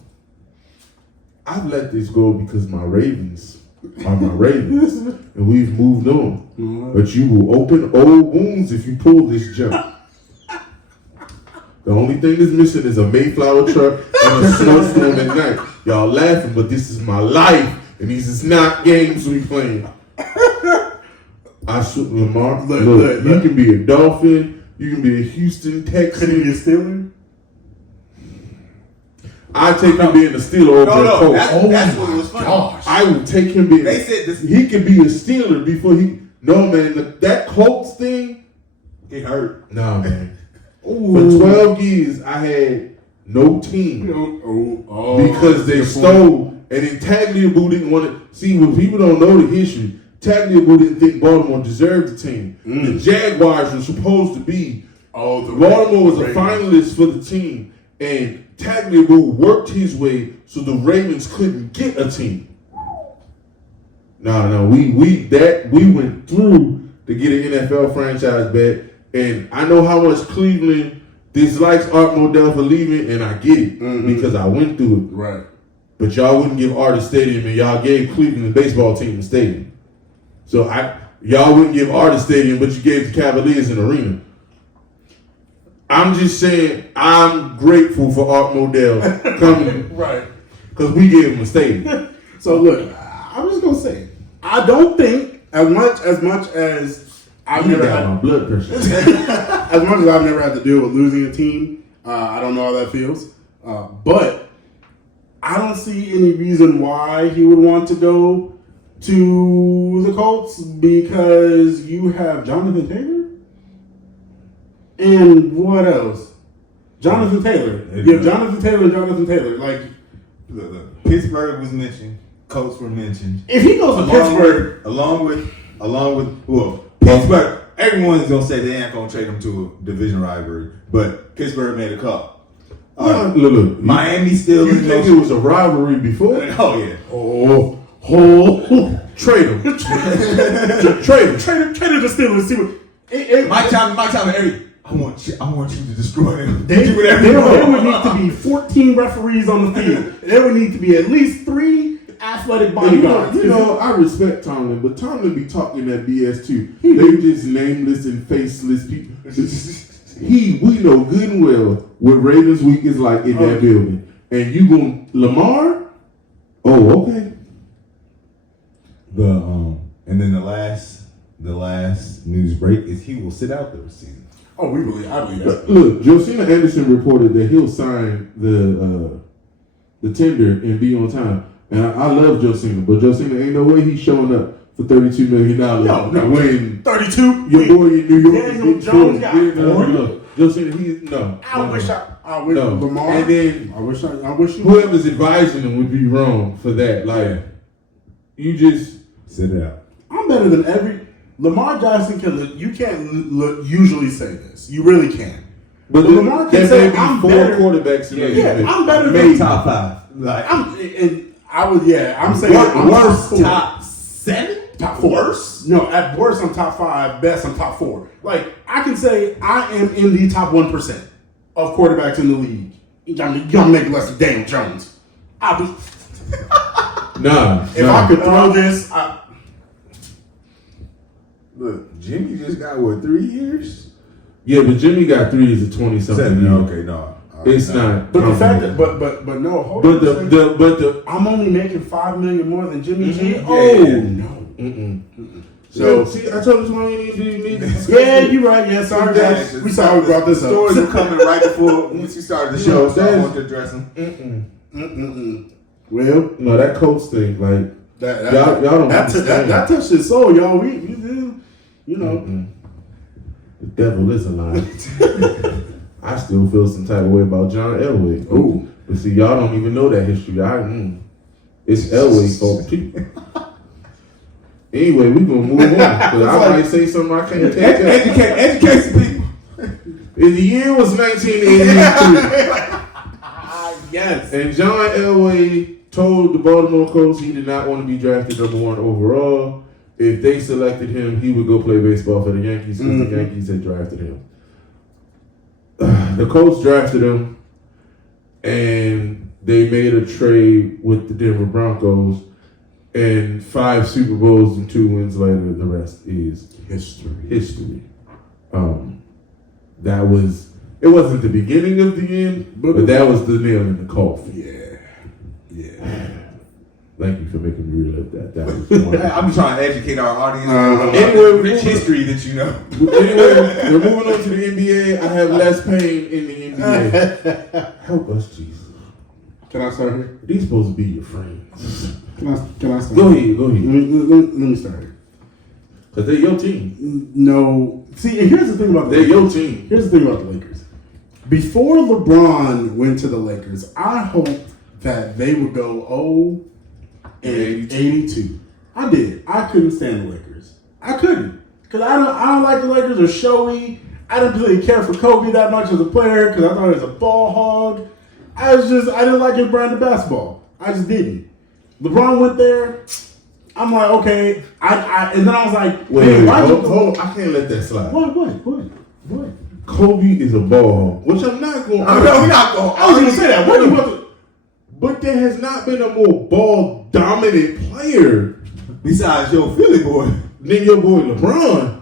I've let this go because my Ravens are my Ravens, and we've moved on. Mm-hmm. But you will open old wounds if you pull this jump. The only thing that's missing is a Mayflower truck and a snowstorm at night. Y'all laughing, but this is my life, and these is not games we playing. Lamar, look, you can be a Dolphin, you can be a Houston Texan. Could he be a Steeler? I take him being a Steeler over a Colts. That's what was funny. Gosh. I would take him being. They said this. He could be a Steeler before he. No man, that Colts thing. It hurt. Nah man. For 12 years, I had no team because they stole. And then Tagliabue didn't want to see. When people don't know the history, Tagliabue didn't think Baltimore deserved the team. The Jaguars were supposed to be. Baltimore was a finalist for the team. And Tagliabue worked his way so the Ravens couldn't get a team. No, we went through to get an NFL franchise back. And I know how much Cleveland dislikes Art Modell for leaving, and I get it because I went through it. Right. But y'all wouldn't give Art a stadium, and y'all gave Cleveland the baseball team a stadium. So y'all wouldn't give Art a stadium, but you gave the Cavaliers an arena. I'm just saying I'm grateful for Art Modell coming, Right. because we gave him a stadium. So look, I'm just gonna say, I don't think as much as I've You never got had, my blood pressure. as much as I've never had to deal with losing a team, I don't know how that feels. But I don't see any reason why he would want to go to the Colts because you have Jonathan Taylor. And what else? Jonathan Taylor. You have Jonathan Taylor and Jonathan Taylor. Like, Look, Pittsburgh was mentioned. Colts were mentioned. if he goes to Pittsburgh, Along with Pittsburgh, everyone's gonna say they ain't gonna trade him to a division rivalry, but Pittsburgh made a call. Look. Miami still You in think it those. was a rivalry before? Oh yeah. Trade him. Trade him. trade the Steelers. See what Mike Tomlin, Eric. I want you to destroy them. They, Do whatever there, you there want. would need to be 14 referees on the field. There would need to be at least 3 athletic You bodyguards. know, I respect Tomlin, but Tomlin be talking that BS too. They just nameless and faceless people. We know good and well what Ravens Week is like in that building. And you going Lamar? Oh, okay. And then the last news break is he will sit out the season. I believe that. Look, Josina Anderson reported that he'll sign the tender and be on time. And I love Josina, but Josina ain't no way he's showing up for $32 million. No. When 32. your boy in New York is Daniel getting Jones $40. got No. Josina, I wish No. Lamar. And then I wish you. whoever's advising him would be wrong for that. Like, you just Sit it out. I'm better than every Lamar Jackson can. You can't usually say this. You really can't. But Lamar can there say, may be I'm 4 better. quarterbacks in the Yeah, NFL. I'm better than Maybe. Top 5. Like I'm saying I'm worst top 4. top 7? Top 4. Worst? No, at worst I'm top 5. Best I'm top 4. Like I can say I am in the top 1% of quarterbacks in the league. Y'all make less than Daniel Jones. I'll be. If I could throw this, Look, Jimmy just got 3 years? Yeah, but Jimmy got 3 as a 20-something 7. year. Okay, no. It's not. but the fact that, but no, hold But on. the I'm only making $5 million more than Jimmy G. Yeah, Oh yeah. no. So see, I told you why you need to discuss Yeah, it. you're right. Yeah, sorry guys. We sorry we brought this up. Stories were coming right before once you started the show, so I wanted to address them. Well, No, that Colts thing, like that y'all don't that understand. that touched his soul, y'all. We did, you know. The devil is a lie. I still feel some type of way about John Elway. Ooh. But see, y'all don't even know that history. It's Elway's fault too. Anyway, we gonna move on because I might say something I can't take. Educate some people. In the year was 1983. Yes. And John Elway told the Baltimore Colts he did not want to be drafted number 1 overall. If they selected him, he would go play baseball for the Yankees because the Yankees had drafted him. The Colts drafted him, and they made a trade with the Denver Broncos. And 5 Super Bowls and 2 wins later, the rest is history. It wasn't the beginning of the end, but that was the nail in the coffin. Yeah. Thank you for making me relive that. That was wonderful. I'm trying to educate our audience on Anyway, the rich history that you know. Anyway, we're moving on to the NBA. I have less pain in the NBA. Help us, Jesus. Can I start here? These supposed to be your friends. Can I start? Go ahead. Let me start here. Because they're your team. No. See, and here's the thing about the They're Lakers. your team. Here's the thing about the Lakers. Before LeBron went to the Lakers, I hoped that they would go 0-82. I did. I couldn't stand the Lakers. I couldn't. Because I don't like the Lakers. They're showy. I didn't really care for Kobe that much as a player because I thought he was a ball hog. I didn't like his brand of basketball. I just didn't. LeBron went there. I'm like, okay. And then I was like, wait, hold, I can't let that slide. What? Kobe is a ball hog, which I'm not going. No, we're not going. I was going to say that. What? But there has not been a more ball dominant player Besides your Philly boy. than your boy LeBron.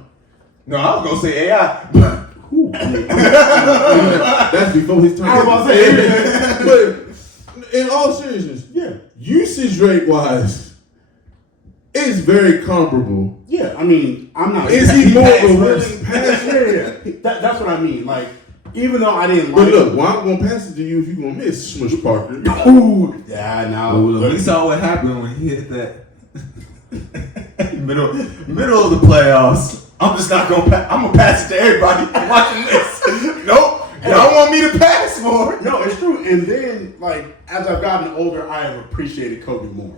No, I was gonna say AI, but Who? That's before his time. I was about to say, but in all seriousness, yeah. usage rate wise, it's very comparable. Yeah, I mean, I'm not. Is he more of a willing willing passer? Yeah. That's what I mean. Like, even though I didn't But like. look, well, I'm gonna pass it to you if you're gonna miss Smush Parker. Ooh, yeah, now. we saw what happened when he hit that middle of the playoffs. I'm just not gonna. I'm gonna pass it to everybody watching this. Nope, y'all want me to pass more? No, it's true. And then, like, as I've gotten older, I have appreciated Kobe more.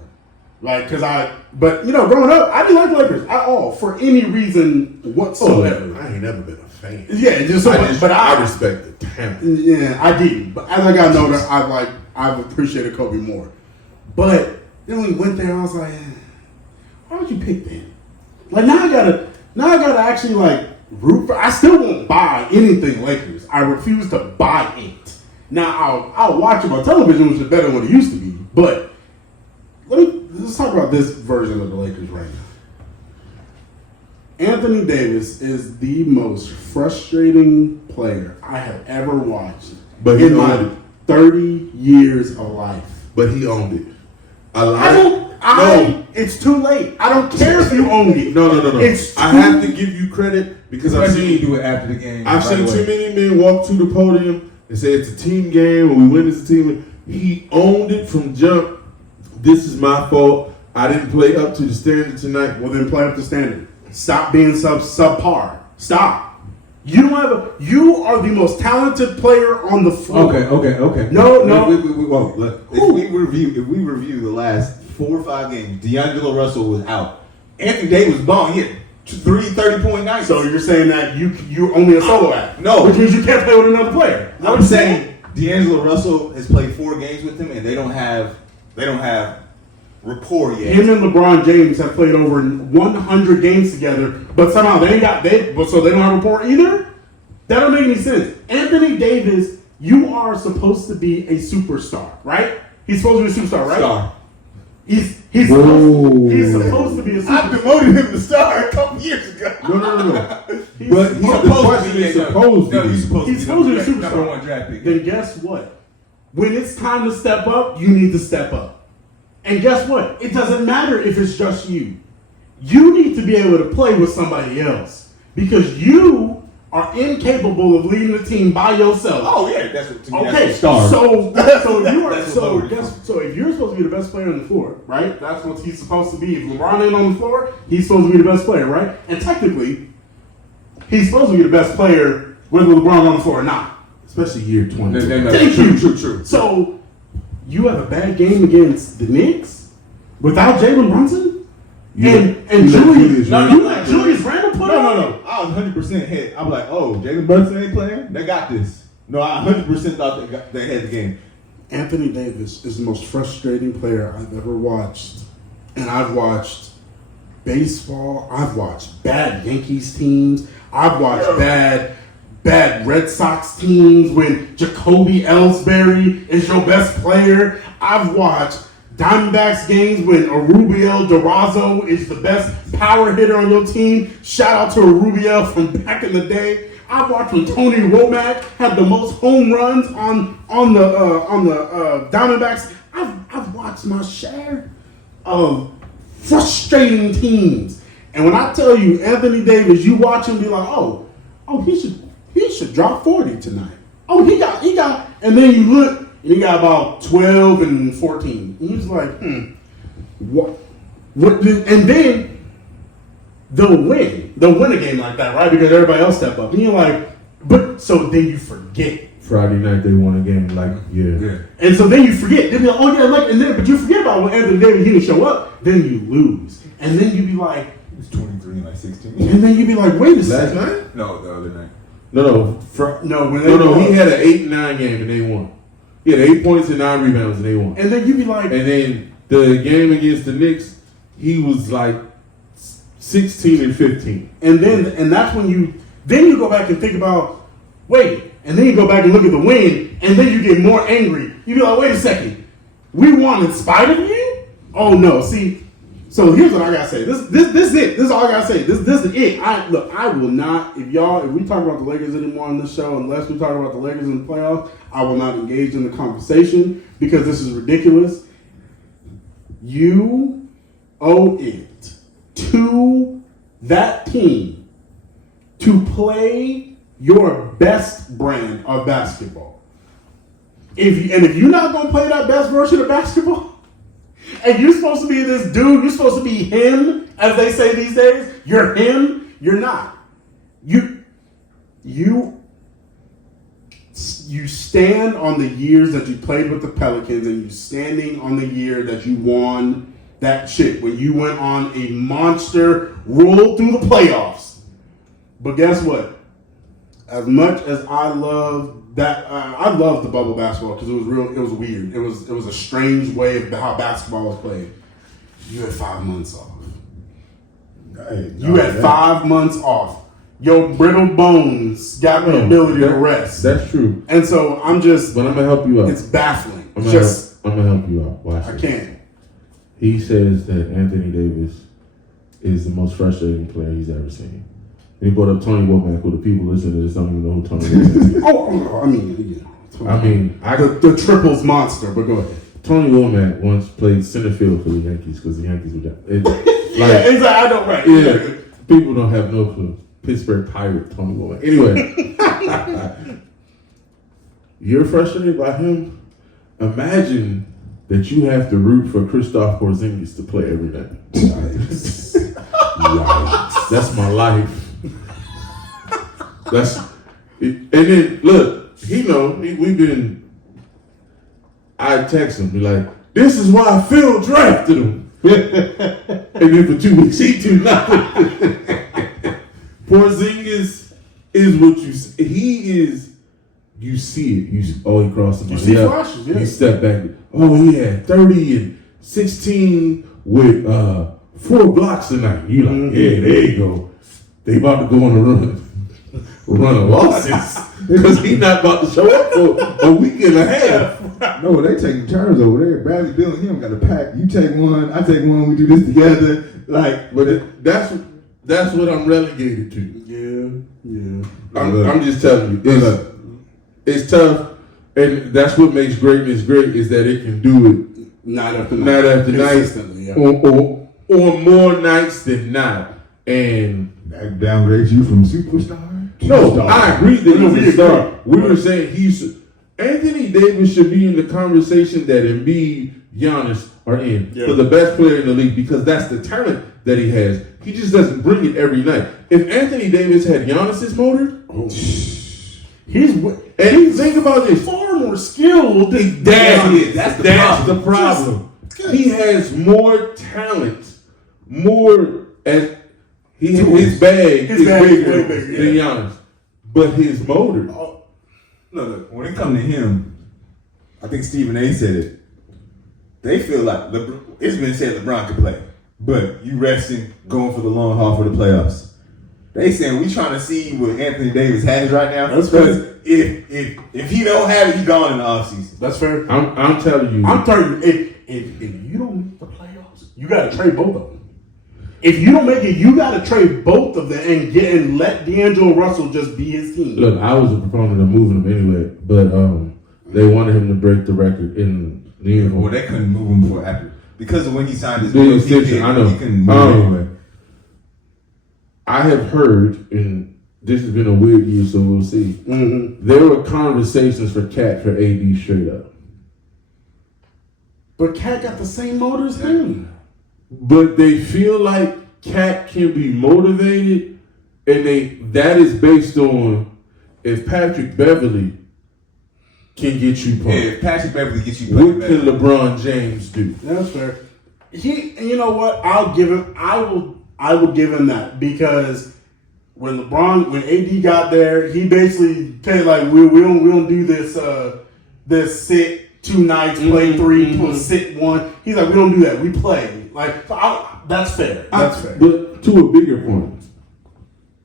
Like, but growing up, I didn't like Lakers at all for any reason whatsoever. I ain't never been a fan. Yeah, just so. I respect the talent. Yeah, I did. But as I got older, I've appreciated Kobe more. But then when we went there, I was like, why would you pick them? Like now I gotta actually like root for. I still won't buy anything Lakers. I refuse to buy it. Now I'll watch it on television, which is better than what it used to be. But let's talk about this version of the Lakers right now. Anthony Davis is the most frustrating player I have ever watched in my 30 years of life. But he owned it. It's too late. I don't care if you own it. No. I have to give you credit because I've seen do it after the game. I've seen too many men walk to the podium and say it's a team game or we win as a team. He owned it from jump. This is my fault. I didn't play up to the standard tonight. Well, then play up to standard. Stop being subpar. Stop. You are the most talented player on the floor. Okay. No. If we review the last 4 or 5 games, D'Angelo Russell was out. Anthony Davis was balling. He had 3 30-point nights. So you're saying that you're only a solo act? No, which means you can't play with another player. I'm saying D'Angelo Russell has played 4 games with him, and they don't have rapport yet. Him and LeBron James have played over 100 games together, but somehow they don't have rapport either. That don't make any sense. Anthony Davis, you are supposed to be a superstar, right? He's supposed to be a superstar, right? Star. He's supposed to be a superstar. I demoted him to star a couple years ago. No. He's But he's supposed to be a superstar. Number 1 draft pick. Then guess what? When it's time to step up, you need to step up. And guess what? It doesn't matter if it's just you. You need to be able to play with somebody else because you are incapable of leading the team by yourself. Oh yeah, that's what. To me, Okay, that's star. so if you're supposed to be the best player on the floor, right? That's what he's supposed to be. If LeBron ain't on the floor, he's supposed to be the best player, right? And technically, he's supposed to be the best player whether LeBron's on the floor or not. Especially year 20. Thank you. True. So you have a bad game against the Knicks without Jalen Brunson? And Julius Randle put on? No. I was 100% hit. I'm like, oh, Jalen Brunson ain't playing? They got this. No, I 100% thought they had the game. Anthony Davis is the most frustrating player I've ever watched. And I've watched baseball. I've watched bad Yankees teams. I've watched bad Red Sox teams when Jacoby Ellsbury is your best player. I've watched Diamondbacks games when Arubiel Durazo is the best power hitter on your team. Shout out to Arubiel from back in the day. I've watched when Tony Romack had the most home runs on the Diamondbacks. I've watched my share of frustrating teams. And when I tell you Anthony Davis, you watch him be like, oh, he should drop 40 tonight. Oh, he got, and then you look, and he got about 12 and 14. And he's like, what? And then they'll win a game like that, right? Because everybody else step up. And you're like, but so then you forget. Friday night they won a game, like, yeah. And so then you forget. Then you're like, oh yeah, like, and then, but you forget about when Anthony Davis didn't show up. Then you lose. And then you be like, It was 23 and like 16. and then you be like, wait a second. Last night? No, the other night. No. He had an 8-9 game and they won. He had 8 points and 9 rebounds and they won. And then you be like, and then the game against the Knicks, he was like 16 and 15. And that's when you go back and think about, and then you go back and look at the win, and then you get more angry. You be like, wait a second, we won in spite of you? Oh no, see. So here's what I gotta say. This is it. This is all I gotta say. This is it. I will not. If we talk about the Lakers anymore on this show, unless we talk about the Lakers in the playoffs, I will not engage in the conversation because this is ridiculous. You owe it to that team to play your best brand of basketball. If you're not gonna play that best version of basketball. And you're supposed to be this dude. You're supposed to be him, as they say these days. You're him. You're not. You stand on the years that you played with the Pelicans, and you standing on the year that you won that shit when you went on a monster roll through the playoffs. But guess what? As much as I love that, I love the bubble basketball because it was real. It was weird. It was a strange way of how basketball was played. You had 5 months off. You had 5 months off. Your brittle bones got the ability to rest. That's true. And so but I'm gonna help you out. It's baffling. I'm gonna help you out. Watch I this. can't. He says that Anthony Davis is the most frustrating player he's ever seen. And he brought up Tony Womack, who the people listening to this don't even know who Tony Womack is. The triples monster, but go ahead. Tony Womack once played center field for the Yankees because the Yankees were down. Exactly. I know, right. Yeah, people don't have no clue. Pittsburgh Pirate Tony Womack. Anyway, you're frustrated by him? Imagine that you have to root for Kristaps Porzingis to play every night. Yikes. That's my life. And then look, I text him, be like, this is why Phil drafted him. And then for 2 weeks, he do nothing. Porzingis is what you see. He is, you see it. He crossed the line. You see flashes, yeah. He stepped back. Oh, he had 30 and 16 with 4 blocks tonight. You like, yeah, there you go. They about to go on a run of losses because he's not about to show up for a week and a half. No, they taking turns over there. Bradley Beal and him got a pack. You take one, I take one. We do this together. But that's what I'm relegated to. Yeah. I'm just telling you, it's tough, and that's what makes greatness great is that it can do it night after night, yeah. or more nights than not, and that downgrades you from superstar. No, I agree that he's a star. We were saying Anthony Davis should be in the conversation that Embiid, Giannis are in for the best player in the league because that's the talent that he has. He just doesn't bring it every night. If Anthony Davis had Giannis's motor, think about this, far more skilled. That's the problem. He has more talent, his bag is bigger than Giannis, but his motor. Look, when it comes to him, I think Stephen A. said it. They feel like it's been said LeBron can play, but you resting, going for the long haul for the playoffs. They saying we trying to see what Anthony Davis has right now. That's fair. If he don't have it, he's gone in the offseason. That's fair. I'm telling you. If you don't make the playoffs, you got to trade both of them. If you don't make it, you got to trade both of them and let D'Angelo Russell just be his team. Look, I was a proponent of moving him anyway, but they wanted him to break the record in the uniform. Well, they couldn't move him before after because of when he signed his deal. I know. He couldn't move anyway. I have heard, and this has been a weird year, so we'll see. Mm-hmm. There were conversations for Cat for AD straight up. But Cat got the same motor as him. But they feel like Cat can be motivated, and that is based on if Patrick Beverly can get you pumped. Yeah, if Patrick Beverly gets you pumped, what can LeBron James do? That's fair. You know what? I will give him that because when AD got there, he basically said like we don't do this sit 2 nights, play 3, sit 1. He's like, we don't do that. We play. Like, so that's fair. That's fair. But to a bigger point,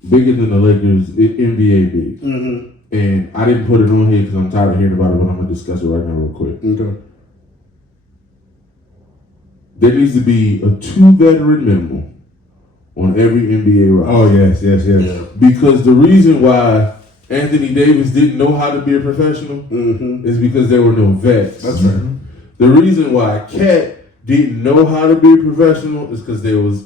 bigger than the Lakers, NBA big. Mm-hmm. And I didn't put it on here because I'm tired of hearing about it, but I'm going to discuss it right now real quick. Okay. There needs to be a 2-veteran minimum on every NBA roster. Oh, yes. Yeah. Because the reason why Anthony Davis didn't know how to be a professional is because there were no vets. That's right. The reason why Cat didn't know how to be a professional is because there was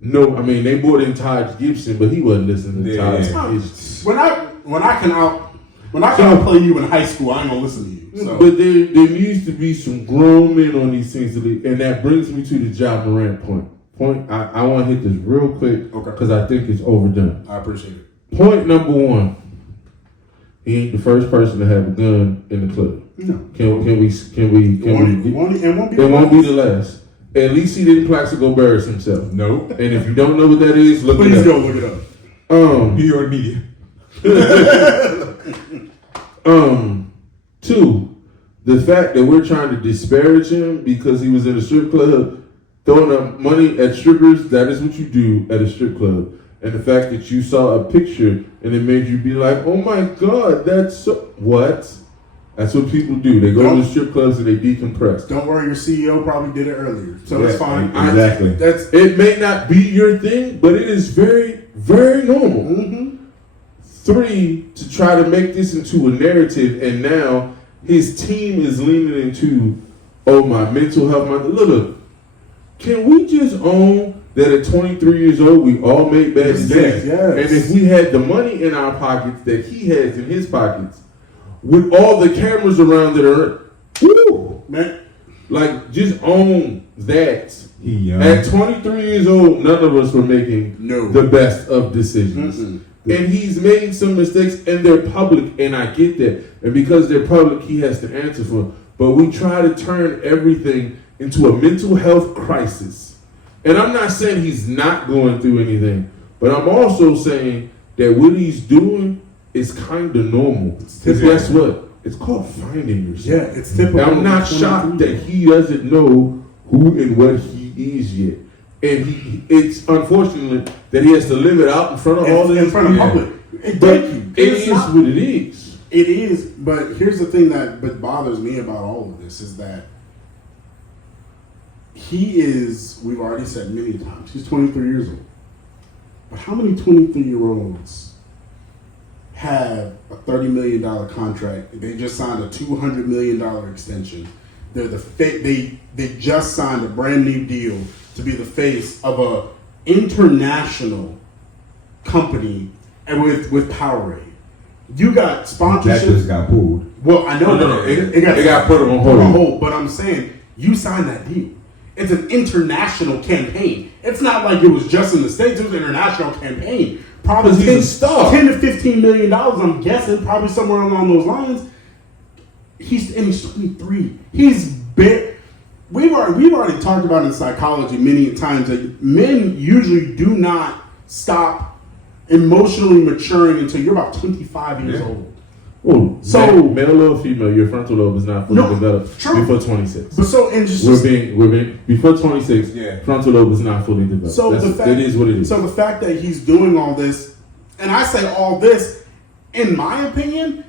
no. I mean, they brought in Taj Gibson, but he wasn't listening to Taj Gibson. When I can outplay you in high school, I ain't gonna listen to you. So. But there needs to be some grown men on these things, and that brings me to the Ja Morant point. I want to hit this real quick because I think it's overdone. I appreciate it. Point number 1. He ain't the first person to have a gun in the club. No. Can we? It won't be the last. At least he didn't Plaxico Barris himself. Nope. And if you don't know what that is, look Please it up. go look it up. New York media. 2, the fact that we're trying to disparage him because he was in a strip club throwing up money at strippers, that is what you do at a strip club. And the fact that you saw a picture and it made you be like, oh my God, that's so... What? That's what people do. They go to the strip clubs and they decompress. Don't worry, your CEO probably did it earlier. So it's fine. Exactly. It may not be your thing, but it is very, very normal. Mm-hmm. 3, to try to make this into a narrative, and now his team is leaning into, oh, my mental health. Look, can we just own that at 23 years old, we all make bad decisions? Yes. And if we had the money in our pockets that he has in his pockets, with all the cameras around that are, woo, Man. like, just own that. He young. At 23 years old, none of us were making the best of decisions. Mm-mm. And he's made some mistakes, and they're public, and I get that. And because they're public, he has to answer for them. But we try to turn everything into a mental health crisis. And I'm not saying he's not going through anything, but I'm also saying that what he's doing is kind of normal. Because guess what? It's called finding yourself. Yeah, it's typical. And I'm not shocked that he doesn't know who and what he is yet. And it's unfortunate that he has to live it out in front of all the in front of public. But it is what it is. It is, but here's the thing that bothers me about all of this is that he is, we've already said many times, he's 23 years old. But how many 23-year-olds have a $30 million contract? They just signed a $200 million extension. They just signed a brand new deal to be the face of a international company and with Powerade. You got sponsorships. That just got pulled. Well, I know. No. It got put on hold. But I'm saying you signed that deal. It's an international campaign. It's not like it was just in the States. It was an international campaign. Probably he's a star. $10 to $15 million. I'm guessing, probably somewhere along those lines. He's 23. He's big. We've already talked about in psychology many times that men usually do not stop emotionally maturing until you're about 25 years old. Oh, so male or female, your frontal lobe is not fully developed true. before 26. But so and just we're being before 26. Frontal lobe is not fully developed. So it is what it is. So the fact that he's doing all this, and I say all this, in my opinion,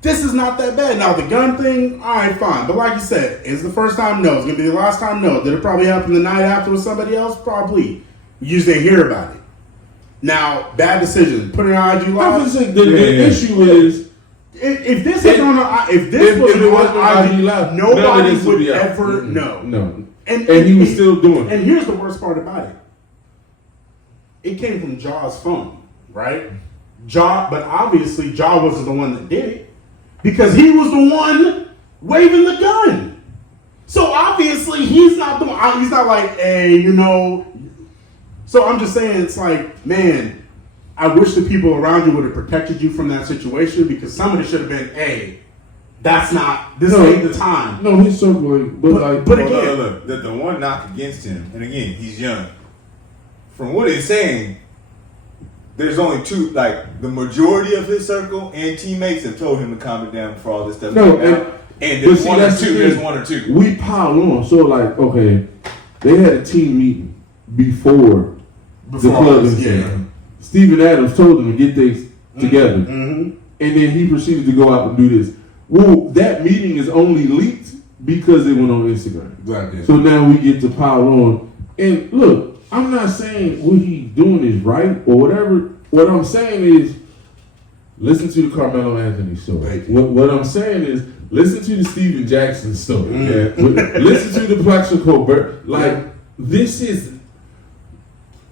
this is not that bad. Now the gun thing, all right, fine. But like you said, is the first time? No. It's gonna be the last time? No. Did it probably happen the night after with somebody else? Probably. You just didn't hear about it. Now, bad decision. Put it on IG Live. I would say the issue is. If this was on IG Live, nobody would ever know. No. And he was still doing it. And here's the worst part about it. It came from Jaw's phone, right? But obviously Jaw wasn't the one that did it. Because he was the one waving the gun. So obviously he's not the one. He's not like, hey, So I'm just saying, it's like, man, I wish the people around you would have protected you from that situation, because somebody should have been, hey, this ain't the time. No, he's circling. But again, look, the one knock against him, and again, he's young. From what it's saying, there's only two, like the majority of his circle and teammates have told him to calm it down for all this stuff. No, and there's one or two. There's one or two. We pile on. So like, okay, they had a team meeting before the club incident. Stephen Adams told them to get things together, and then he proceeded to go out and do this. Well, that meeting is only leaked because it went on Instagram. Exactly. So now we get to pile on. And look, I'm not saying what he's doing is right or whatever. What I'm saying is, listen to the Carmelo Anthony story. What I'm saying is, listen to the Steven Jackson story. Listen to the Plaxico Bird. Like, this is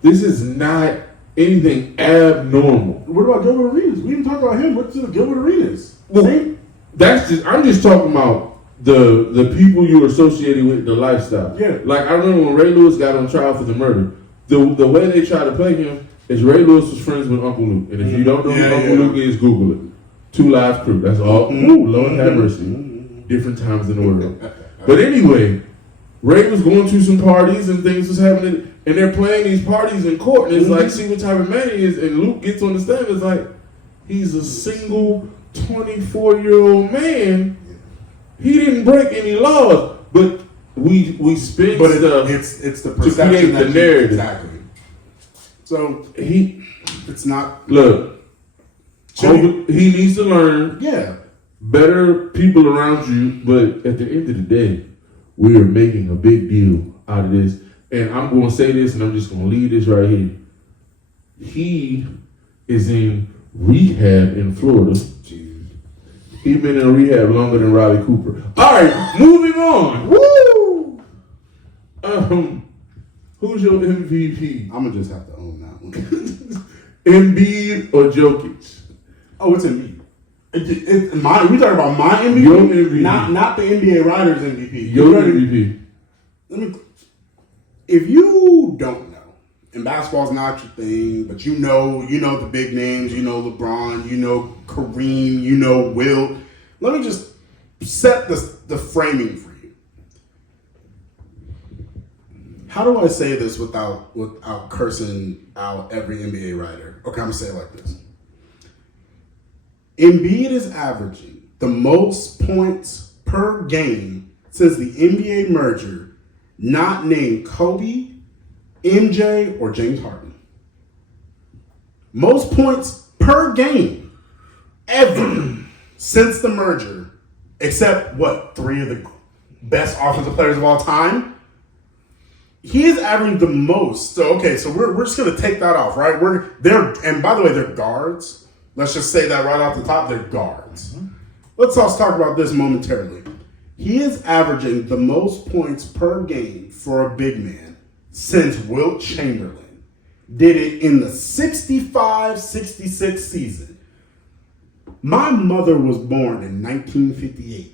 not anything abnormal. What about Gilbert Arenas? We didn't talk about him. What's the Gilbert Arenas? Well, I'm just talking about the people you associated with, the lifestyle. Yeah. Like, I remember when Ray Lewis got on trial for the murder, the way they tried to play him is Ray Lewis was friends with Uncle Luke. And if you don't know who Uncle Luke is, Google it. 2 Live Crew. That's all. Ooh, Lord have mercy. Different times in the world. But anyway, Ray was going to some parties and things was happening, and they're playing these parties in court, and it's like, see what type of man he is, and Luke gets on the stand, it's like, he's a single 24-year-old man. He didn't break any laws, but we spin stuff it's the to perception create the narrative. Exactly. So it's not. Look, he needs to learn. Yeah. Better people around you, but at the end of the day, we are making a big deal out of this. And I'm going to say this, and I'm just going to leave this right here. He is in rehab in Florida. He's been in rehab longer than Riley Cooper. All right, moving on. Woo! Who's your MVP? I'm gonna just have to own that one. Embiid or Jokic? Oh, it's Embiid. We talking about my MVP? Your MVP. Not the NBA Riders MVP. Your MVP. If you don't know, and basketball's not your thing, but you know the big names, you know LeBron, you know Kareem, you know Wilt. Let me just set the framing for you. How do I say this without cursing out every NBA writer? Okay, I'm gonna say it like this. Embiid is averaging the most points per game since the NBA merger, not named Kobe, MJ, or James Harden. Most points per game ever since the merger, except 3 of the best offensive players of all time. He is averaging the most. So we're just gonna take that off, right? And by the way, they're guards. Let's just say that right off the top, they're guards. Let's also talk about this momentarily. He is averaging the most points per game for a big man since Wilt Chamberlain did it in the 65-66 season. My mother was born in 1958.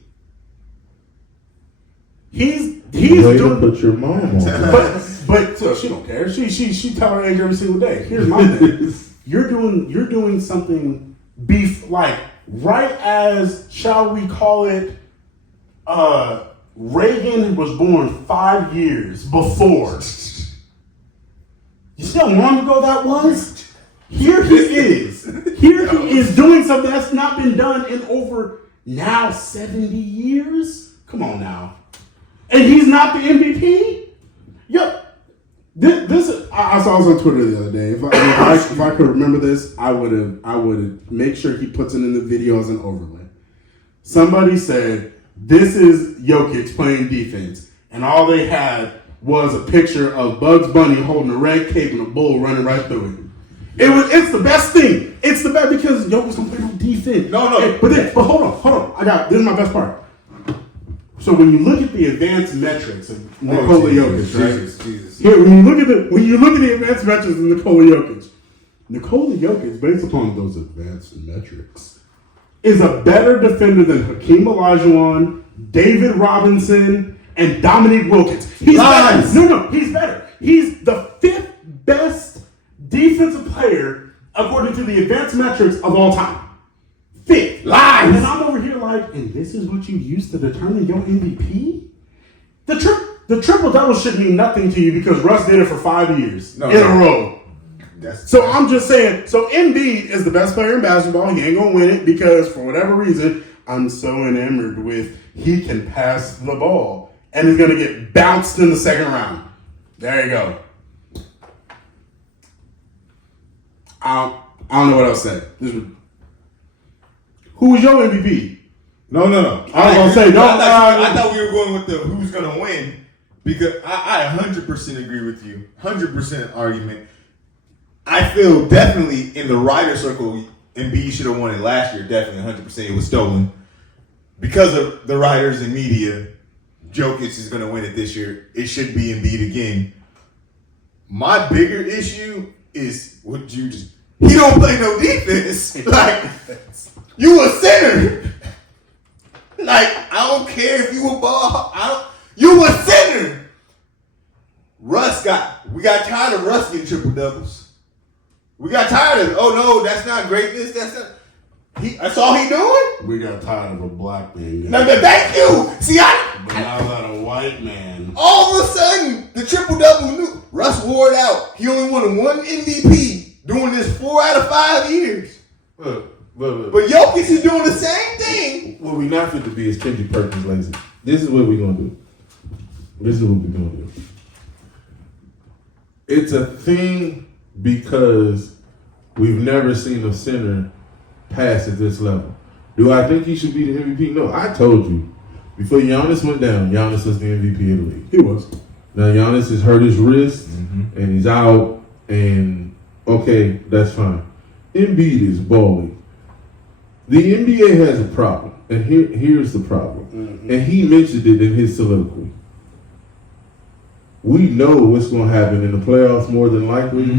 He's Way doing, to put your mom on. but so she don't care. She tell her age every single day. Here's my thing. You're doing something right as, shall we call it, Reagan was born 5 years before. You see how long ago that was? Here he is. Here he is doing something that's not been done in over now 70 years. Come on now. And he's not the MVP? Yep. I saw this on Twitter the other day. If I could remember this, I would make sure he puts it in the video as an overlay. Somebody said, this is Jokic playing defense. And all they had was a picture of Bugs Bunny holding a red cape and a bull running right through it. It's the best thing. It's the best because Jokic's don't play no defense. No. But hold on. This is my best part. So when you look at the advanced metrics of Nikola Jokic, right? Jesus. Here, when you look at the advanced metrics of Nikola Jokic, based upon those advanced metrics, is a better defender than Hakeem Olajuwon, David Robinson, and Dominique Wilkins. He's Lies. better. No, he's better. He's the 5th best defensive player according to the advanced metrics of all time. 5th. Lies. And I'm over here like, and this is what you use to determine your MVP? The triple double should mean nothing to you because Russ did it for 5 years in a row. So I'm just saying. So Embiid is the best player in basketball. He ain't gonna win it because for whatever reason, I'm so enamored with he can pass the ball and he's gonna get bounced in the second round. There you go. I don't know what else to say. Who was your MVP? No. I was gonna say no. I thought we were going with the who's gonna win because I 100% agree with you. 100% argument. I feel definitely in the writer circle, Embiid should have won it last year. Definitely 100%. It was stolen because of the writers and media. Jokic is gonna win it this year. It should be Embiid again. My bigger issue is what you just. He don't play no defense. Like you a center. Like, I don't care if you a ball. You a center. We got tired of Russ getting triple doubles. We got tired of, oh no, that's not greatness. That's all he doing? We got tired of a black man. No, thank you. See, but now that a white man. All of a sudden, the triple double, Russ wore it out. He only won one MVP doing this 4 out of 5 years. But Jokic is doing the same thing. What we not fit to be is Kendrick Perkins lazy. This is what we're gonna do. It's a thing because we've never seen a center pass at this level. Do I think he should be the MVP? No, I told you. Before Giannis went down, Giannis was the MVP of the league. He was. Now Giannis has hurt his wrist and he's out, and okay, that's fine. Embiid is balling. The NBA has a problem, and here's the problem. And he mentioned it in his soliloquy. We know what's going to happen in the playoffs more than likely.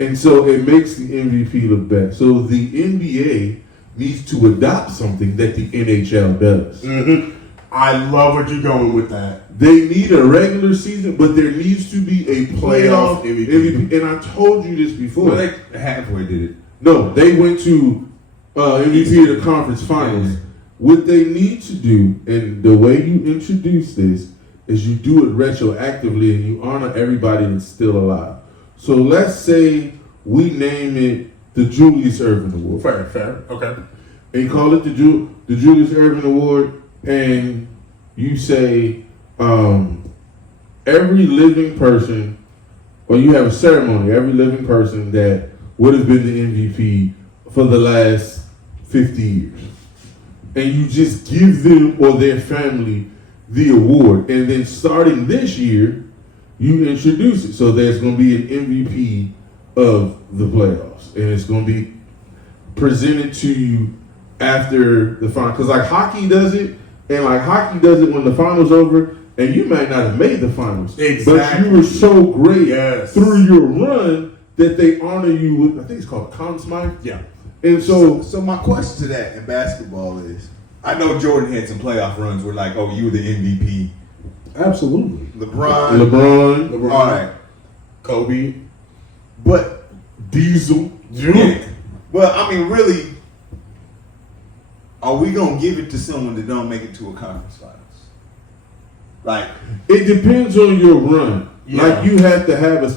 And so it makes the MVP look bad. So the NBA needs to adopt something that the NHL does. I love what you're going with that. They need a regular season, but there needs to be a playoff MVP. And I told you this before. Well, they halfway did it. No, they went to MVP of the conference finals. What they need to do, and the way you introduce this, is you do it retroactively and you honor everybody that's still alive. So let's say we name it the Julius Erving Award. Fair. Okay. And you call it the Julius Erving Award, and you say every living person, or you have a ceremony, every living person that would have been the MVP for the last 50 years. And you just give them or their family the award. And then starting this year, you introduce it. So there's going to be an MVP of the playoffs. And it's going to be presented to you after the final. Because like hockey does it, and like hockey does it when the final's over, and you might not have made the finals. Exactly. But you were so great through your run that they honor you with, I think it's called a Conn Smythe. Yeah. And So my question to that in basketball is, I know Jordan had some playoff runs where like, oh, you were the MVP. Absolutely. LeBron. All right. Kobe. But Diesel. Yeah. Well, I mean, really, are we going to give it to someone that don't make it to a conference finals? Like, it depends on your run. Yeah. Like, you have to have a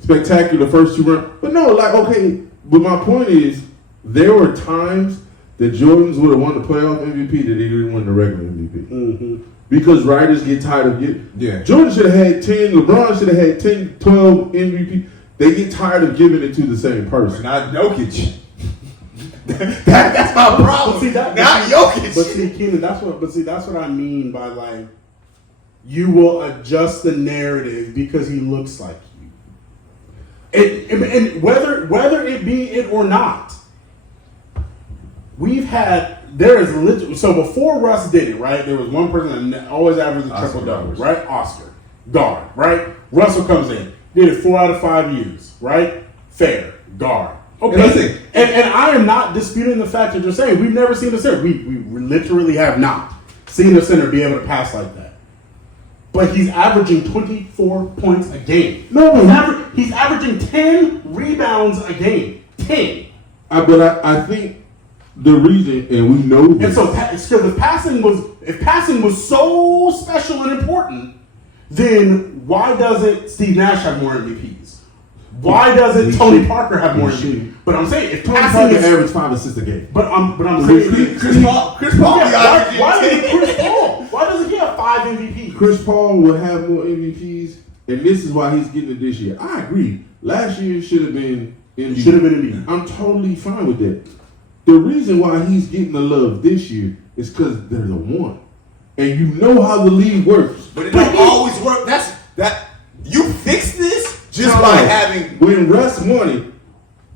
spectacular first 2 runs. But no, like, okay, but my point is, there were times that Jordans would have won the playoff MVP that they didn't win the regular MVP. Because writers get tired of getting. Yeah. Jordan should have had 10, LeBron should have had 10, 12 MVP. They get tired of giving it to the same person. Not Jokic. That's my problem. Not Jokic. But see, Keenan, that's what I mean by like, you will adjust the narrative because he looks like you. And whether it be it or not, so before Russ did it, right? There was one person that always averaged a triple double, right? Oscar, guard, right? Russell comes in, did it 4 out of 5 years, right? Fair, guard. Okay, and I am not disputing the fact that you're saying we've never seen a center. We literally have not seen a center be able to pass like that. But he's averaging 24 points a game. No, he's averaging 10 rebounds a game. 10. But I think the reason, and we know this. And so if passing was so special and important, then why doesn't Steve Nash have more MVPs? Why doesn't Tony Parker have more MVP? But I'm saying if Tony passing Parker is averaged 5 assists a game. But I'm saying Chris Paul. Yeah, why doesn't Chris Paul? Why doesn't he have 5 MVPs? Chris Paul will have more MVPs, and this is why he's getting it this year. I agree. Last year should have been MVP. Should have been MVP. I'm totally fine with that. The reason why he's getting the love this year is because they're the one. And you know how the league works. But it don't always work. You fix this just by having. When Russ won it,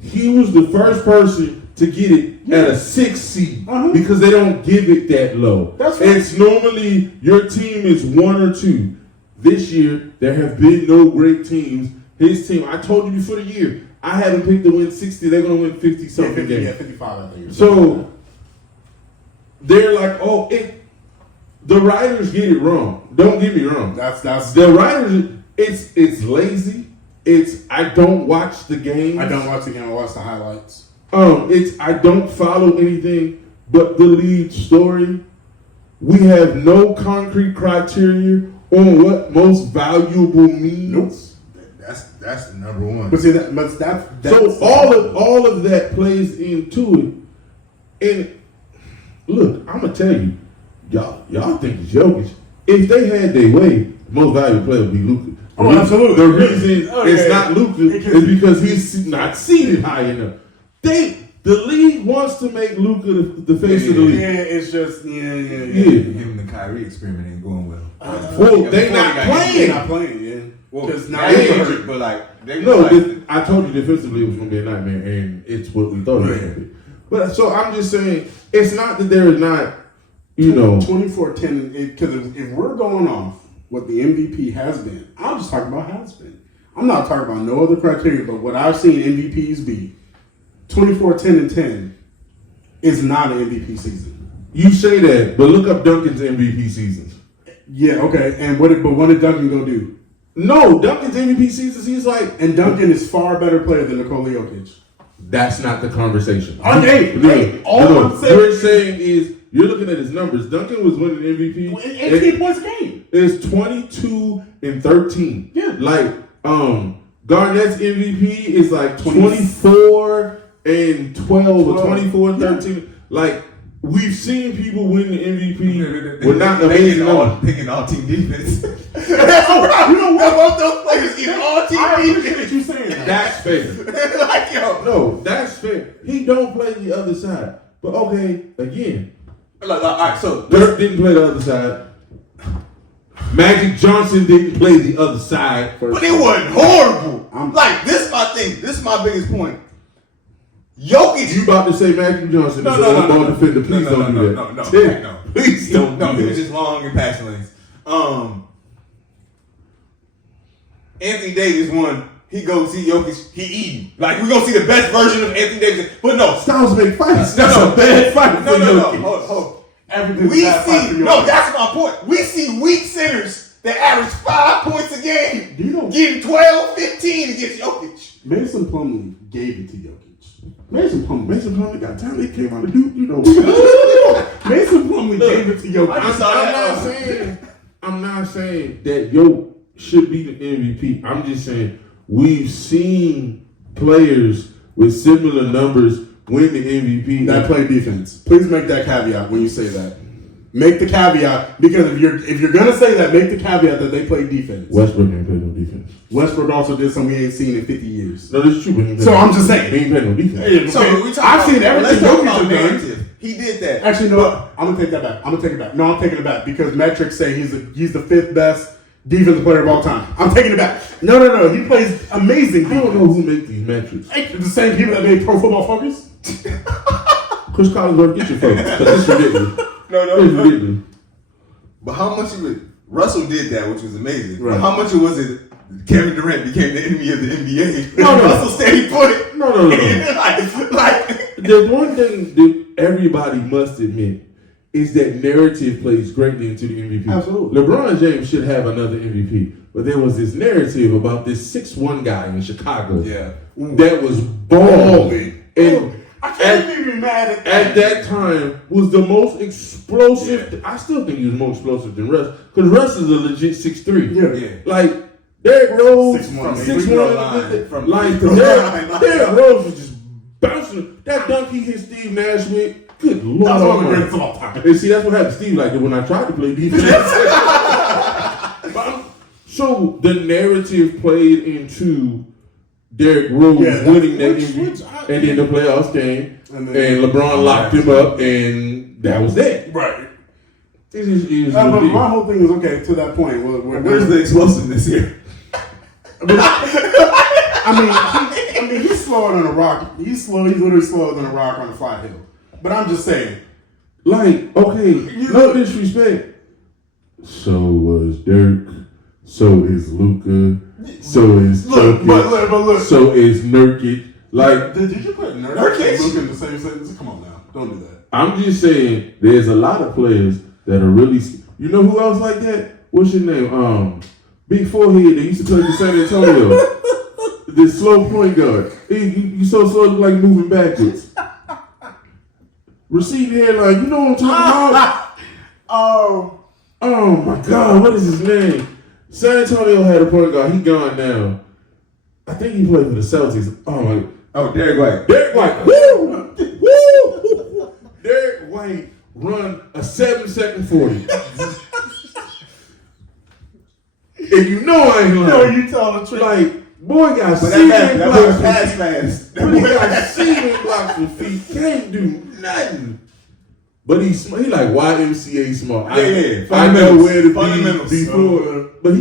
he was the first person to get it at a 6 seed because they don't give it that low. That's right. It's normally your team is 1 or 2. This year, there have been no great teams. His team, I told you before the year, I had them picked to win 60. They're going to win 50 something games. Yeah, 55, I think. So they're like, the writers get it wrong. Don't get me wrong. That's the writers. It's lazy. I don't watch the games. I don't watch the game. I watch the highlights. I don't follow anything but the lead story. We have no concrete criteria on what most valuable means. Nope. That's the number one. But see that's so all of that plays into it. And look, I'm gonna tell you, y'all think it's Jokic. If they had their way, the most valuable player would be Luka. Oh, absolutely. The reason it's not Luka is because he's not seated high enough. The league wants to make Luka the face of the league. Yeah, it's just yeah. Him and the Kyrie experiment ain't going well. Well, they not playing. They're not playing, yeah. Well, Because now now they they're injured, but like they No, like, I told you defensively it was going to be a nightmare, and it's what we thought it was going to be. But so I'm just saying, it's not that there is not, 24-10, because if we're going off what the MVP has been, I'm just talking about has been. I'm not talking about no other criteria, but what I've seen MVPs be, 24-10-10 is not an MVP season. You say that, but look up Duncan's MVP seasons. Yeah, okay. And what did Duncan go do? No, Duncan's MVP seasons, he's like... And Duncan is far better player than Nikola Jokic. That's not the conversation. I'm saying you're saying is, you're looking at his numbers. Duncan was winning MVP. 18 points a game. It's 22 and 13. Yeah. Like, Garnett's MVP is like 24 and 12 or 24 and 13. Like, we've seen people win the MVP with not amazing numbers. Picking all team defense. That's right. You know what? Both those players get all team I defense. appreciate you saying that. That's fair. Like, yo. No, that's fair. He don't play the other side. But okay, again, All right, so Dirk didn't play the other side. Magic Johnson didn't play the other side. but it wasn't horrible. This is my thing. This is my biggest point. Jokic. You about to say Magic Johnson is an on-ball defender? Please don't do that. No. Please don't do He was that. just long in passing lanes. Anthony Davis won. He goes see Jokic. He eating. Like, we gonna see the best version of Anthony Davis. But no. Styles make fights. No, That's a bad fight for No. Jokic. Hold. Everything's We bad fight for see. Jokic. No, that's my point. We see weak centers that average 5 points a game. Do you know getting 12, 15 against Jokic. Mason Plumlee gave it to Jokic. Mason Plumlee got time. He came out of Duke, Mason Plumlee gave it to Jokic. I'm not saying that Jokic should be the MVP. I'm just saying we've seen players with similar numbers win the MVP. That play defense. Please make that caveat when you say that. Make the caveat, because if you're gonna say that, make the caveat that they play defense. Westbrook ain't played no defense. Westbrook also did something we ain't seen in 50 years. No, that's true. But he ain't So played I'm just saying. he ain't played no defense. Hey, So okay. we talking I've seen everything Let's talk about Jokic has done. narrative. He did that. Actually, no. I'm gonna take that back. I'm gonna take it back. No, I'm taking it back because metrics say he's the 5th best defensive player of all time. I'm taking it back. No. He plays amazing. I don't know who make these metrics. The same people that made Pro Football Focus. Chris Collinsworth, get your focus, because it's ridiculous. No. It's ridiculous. But how much of it? Russell did that, which was amazing. Right. But how much was it? Kevin Durant became the enemy of the NBA. No. Russell stayed put. No. like The one thing that everybody must admit is that narrative plays greatly into the MVP. Absolutely. LeBron James should have another MVP, but there was this narrative about this 6'1" guy in Chicago that was balling. And I can't even be mad at that. at that time was the most explosive. I still think he was more explosive than Russ, because Russ is a legit 6'3". Yeah. Like, Derrick Rose, 6'1", 6'1", from like free throw line. Derrick Rose was just bouncing. That dunk he hit Steve Nash with, good lord. That's one of the greatest of all time. And see, that's what happened. Steve like when I tried to play defense. So the narrative played into Derrick Rose winning that MVP, and then the playoffs came, and LeBron locked him up, and that was that. Right. It is But my whole thing is okay to that point. Where's the explosiveness here? I mean, he's slower than a rock. He's slow. He's literally slower than a rock on a flat hill. But I'm just saying, like, okay, no disrespect. So was Dirk. So is Luka. So is Jokic. But look. So is Nurkic. Like, did you put Nurkic and Luka in the same sentence? Come on now, don't do that. I'm just saying, there's a lot of players that are really. You know who else like that? What's your name? Big forehead that used to play for San Antonio. The slow point guard. You so slow, like moving backwards. Receiving hairline. You know what I'm talking about? Oh my God, what is his name? San Antonio had a point guard. He gone now. I think he played for the Celtics. Oh my. Oh, Derrick White. Derrick White. Woo! Woo! Derrick White run a 7-second 40. And you know I ain't lying. No, you tell the truth. Like, boy got But semen that blocks was with pass feet. fast. Boy got semen blocks with feet. Can't do nothing. But he like YMCA smart. Yeah. I know where to Fundamentals. be before. But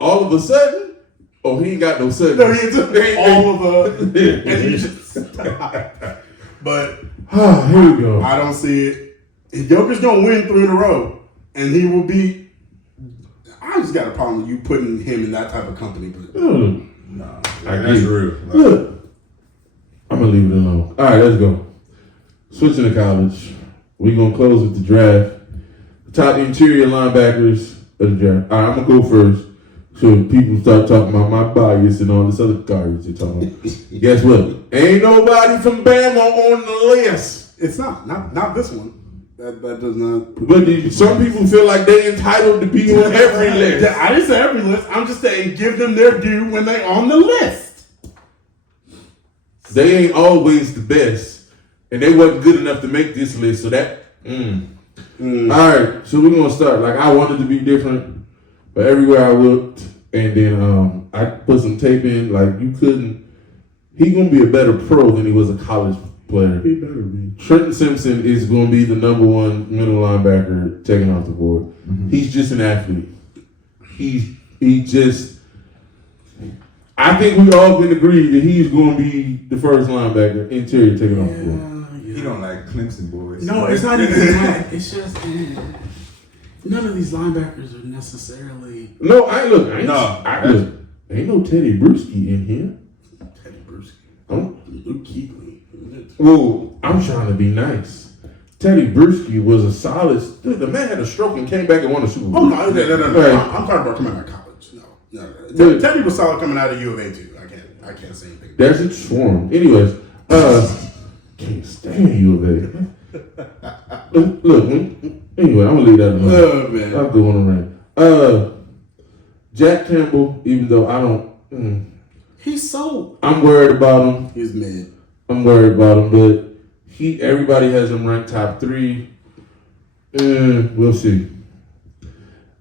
all of a sudden, he ain't got no sudden. No, he took all of the. And he just. But here we go. I don't see it. Joker's gonna win 3 in a row, and he will be. I just got a problem with you putting him in that type of company. But No, that's real. Look, I'm gonna leave it alone. All right, let's go. Switching to college. We're gonna close with the draft. Top interior linebackers of the draft. All right, I'm gonna go first. So people start talking about my bias and all this other garbage they're talking about. Guess what? Ain't nobody from Bama on the list. it's not this one. That does not. But some people feel like they entitled to be on every list. I didn't say every list. I'm just saying give them their due when they on the list. They ain't always the best, and they wasn't good enough to make this list. So that. All right, so we're gonna start. Like I wanted to be different, but everywhere I looked, and then I put some tape in. Like you couldn't. He gonna be a better pro than he was a college player. He better be. Trenton Simpson is going to be the number 1 middle linebacker taken off the board. Mm-hmm. He's just an athlete. He just. I think we all can agree that he's going to be the first linebacker interior taken off the board. He don't like Clemson boys. No, it's not even that. It's just none of these linebackers are necessarily. No, ain't no Teddy Bruschi in here. Teddy Bruschi. Luke Kuechly. Well, I'm trying to be nice. Teddy Bruschi was a solid. Dude, the man had a stroke and came back and won a Super Bowl. Oh no. I'm talking about coming out of college. No. Teddy was solid coming out of U of A too. I can't say anything. That's a swarm. Anyways, can't stand U of A. Look, anyway, I'm gonna leave that alone. Oh man, I'll go on a rant. Jack Campbell, even though I don't, he's so. I'm worried about him. He's mid. I'm worried about him, but everybody has him ranked top 3. We'll see.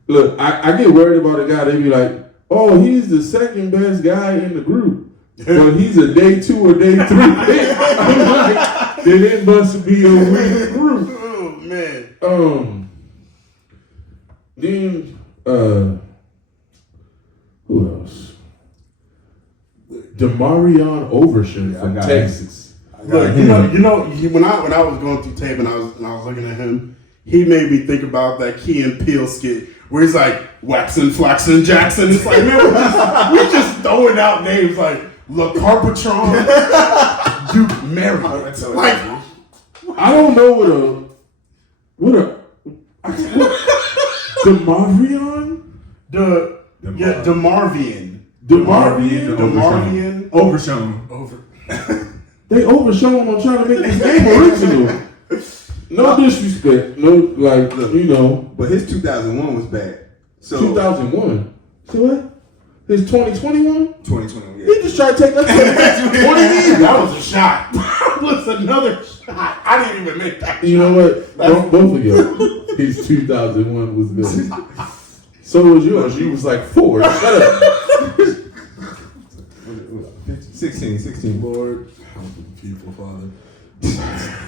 Look, I get worried about a guy. They be like, "Oh, he's the second best guy in the group." But he's a day 2 or day 3 pick. I'm like, then it must be a weak group. Oh man. Then who else? Demarion Overshown from Texas. Look, you know, when I was going through tape and I was looking at him, he made me think about that Key and Peele skit where he's like Waxon, Flaxon, Jackson. It's like, man, we're just throwing out names like Le Carpatron, Duke Mary. Like, I don't know Demarion? DeMarvian. Overshown. They overshown on trying to make this game original. No disrespect. No, like, you know. But his 2001 was bad. So 2001. So what? His 2021? 2021. Yeah. He just tried to take that 20 years. That was a shot. That was another shot. I didn't even make that. You know what? Both of y'all. His 2001 was better. So was yours. You was like 4. Shut up. 16. Lord, help the people, Father.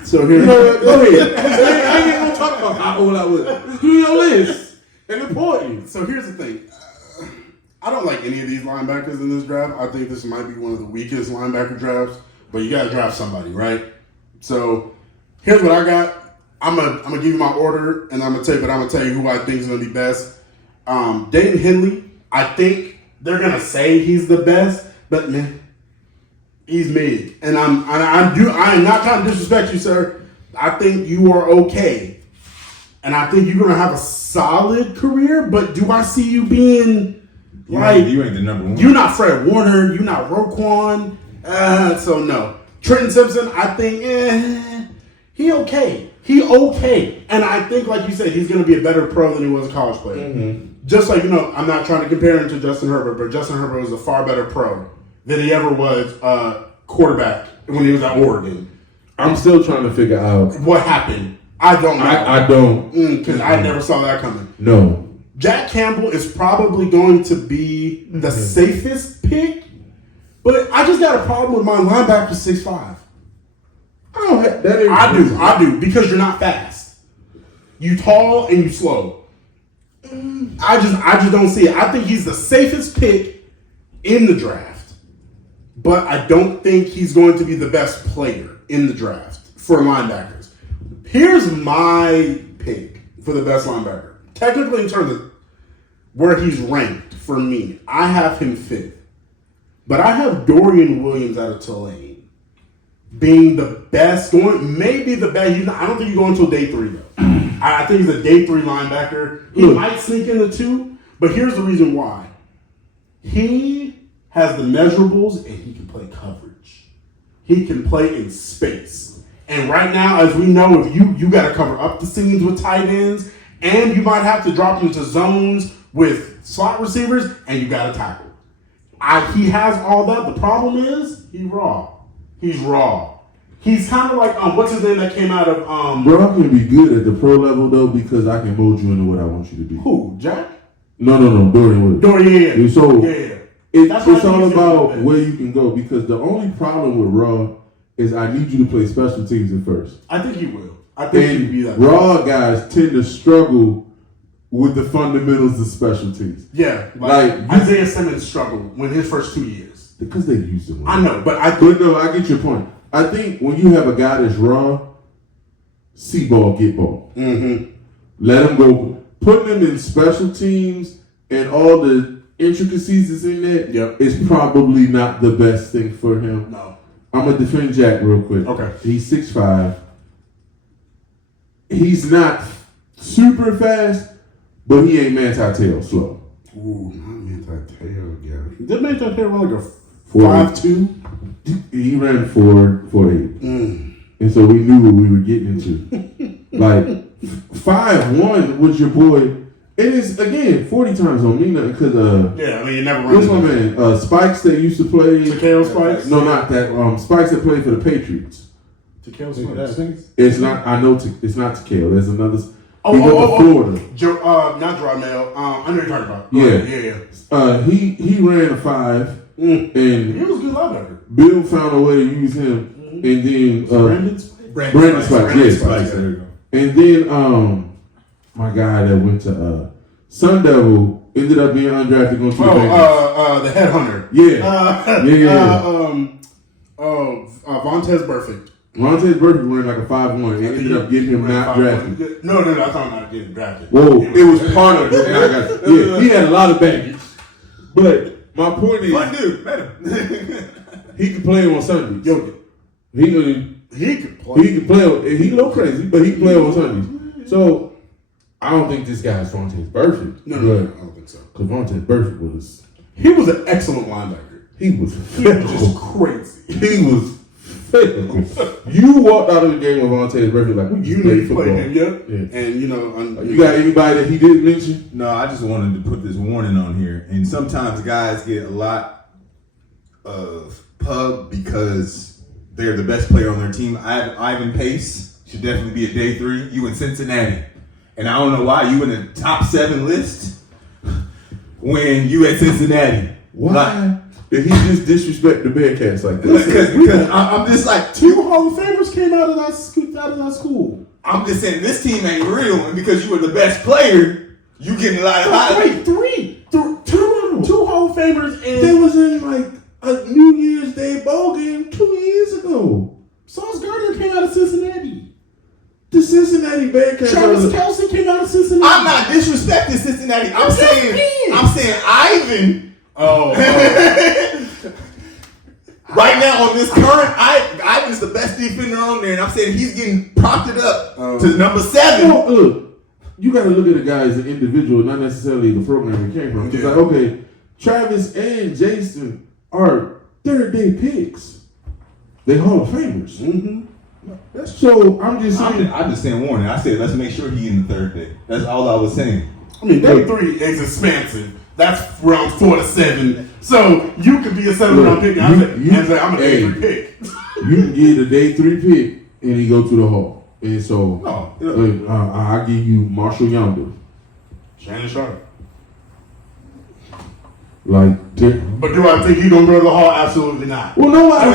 So here, You know what? Go ahead. I ain't gonna talk about how old I was. Just do your list and report you. So here's the thing. I don't like any of these linebackers in this draft. I think this might be one of the weakest linebacker drafts. But you gotta draft somebody, right? So here's what I got. I'm gonna give you my order, and I'm gonna tell you who I think is gonna be best. Dayton Henley. I think they're gonna say he's the best, but man, he's mid. And I am not trying to disrespect you, sir. I think you are okay. And I think you're gonna have a solid career, but do I see you being You ain't the number one. You're not Fred Warner, you're not Roquan. So no. Trenton Simpson, I think he okay. He okay. And I think, like you said, he's gonna be a better pro than he was a college player. Mm-hmm. Just like, I'm not trying to compare him to Justin Herbert, but Justin Herbert was a far better pro than he ever was quarterback when he was at Oregon. I'm still trying to figure out What happened? I don't know. I don't. Because I never saw that coming. No. Jack Campbell is probably going to be the safest pick, but I just got a problem with my linebacker 6'5". Oh, that ain't I do, because you're not fast. You tall and you slow. I just don't see it. I think he's the safest pick in the draft, but I don't think he's going to be the best player in the draft for linebackers. Here's my pick for the best linebacker. Technically, in terms of where he's ranked for me, I have him 5th. But I have Dorian Williams out of Tulane being the best, maybe the best. I don't think he's going until day 3, though. I think he's a day 3 linebacker. He might sneak into 2, but here's the reason why. He has the measurables, and he can play coverage. He can play in space. And right now, as we know, if you got to cover up the seams with tight ends, and you might have to drop into zones with slot receivers, and you got to tackle. He has all that. The problem is he's raw. He's raw. He's kind of like what's his name that came out of Bro, I'm gonna be good at the pro level though because I can mold you into what I want you to be. Who? Jack? No, Dorian Williams. Yeah. So Yeah. it's all about where you can go because the only problem with raw is I need you to play special teams at first. I think he will. I think he will be that. Raw guys tend to struggle with the fundamentals of special teams. Yeah, like Isaiah Simmons struggled with his first 2 years because they used him. I know, but I get your point. I think when you have a guy that's raw, see ball, get ball. Mm-hmm. Let him go. Putting him in special teams and all the intricacies that's in there is probably not the best thing for him. No. I'm going to defend Jack real quick. Okay. He's 6'5". He's not super fast, but he ain't Manti-Tail slow. Ooh, not Manti-Tail, yeah. Did Manti-Tail run like a 5'2"? He ran 4'8". And so we knew what we were getting into. Like, 5'1" was your boy. And it's, again, 40 times don't mean nothing because, yeah, I mean, you never run. What's my man? Spikes that used to play. Takeo Spikes? No, not that. Spikes that played for the Patriots. Takeo Spikes? It's not, I know, it's not Takeo. There's another. Florida. Not Jarmel. I know you're talking about. Yeah. He ran a 5. And he was a good linebacker. Bill found a way to use him. And then. Brandon Spikes. Yeah, Spikes. There you go. And then, my guy that went to Sun Devil ended up being undrafted going to the Bengals. The headhunter. Vontez Burfict. Vontez Burfict ran like a 5'1" and ended up getting him not drafted. No, I thought not getting drafted. Whoa, it was part of it. Yeah, he had a lot of baggage. But my point is, fun dude, met him. He could play on Sundays. He could play. He could play. He a little crazy, but he could play on Sundays. So I don't think this guy's Vontez Burfict. No, I don't think so. Because Vontez Burfict was. He was an excellent linebacker. He was just crazy. He was fail. You walked out of the game with Vontae's record like we You just need played to football. play him, yep. Yeah. And you know, You got anybody that he didn't mention? No, I just wanted to put this warning on here. And sometimes guys get a lot of pub because they're the best player on their team. Ivan Pace should definitely be a day 3. You in Cincinnati. And I don't know why you in the top 7 list when you at Cincinnati. Why did he just disrespect the Bearcats like this? Because I'm just like, 2 Hall of Famers came out of that school. I'm just saying this team ain't real. And because you were the best player, you getting a lot of Wait, 2 Hall of Famers They and was in like a New Year's Day ball game 2 years ago. Sauce Gardner came out of Cincinnati. The Cincinnati Bearcats. Travis Kelce came out of Cincinnati. I'm not disrespecting Cincinnati. I'm saying Ivan. Oh. Right now on this current, Ivan's the best defender on there, and I'm saying he's getting propped up to number 7. Well, look, you got to look at the guy as an individual, not necessarily the program he came from. It's like, okay, Travis and Jason are third-day picks. They Hall of Famers. Mm-hmm. So I'm just saying. I'm just saying warning. I said let's make sure he in the 3rd day. That's all I was saying. I mean, day 3 is expansive. That's round 4 to 7. So you could be a 7-round pick. I'm a day 3 pick. You can get a day 3 pick and he go to the Hall. And so I'll give you Marshall Yonder. Shannon Sharp. Like, but do I think he's gonna go to the Hall? Absolutely not. well, nobody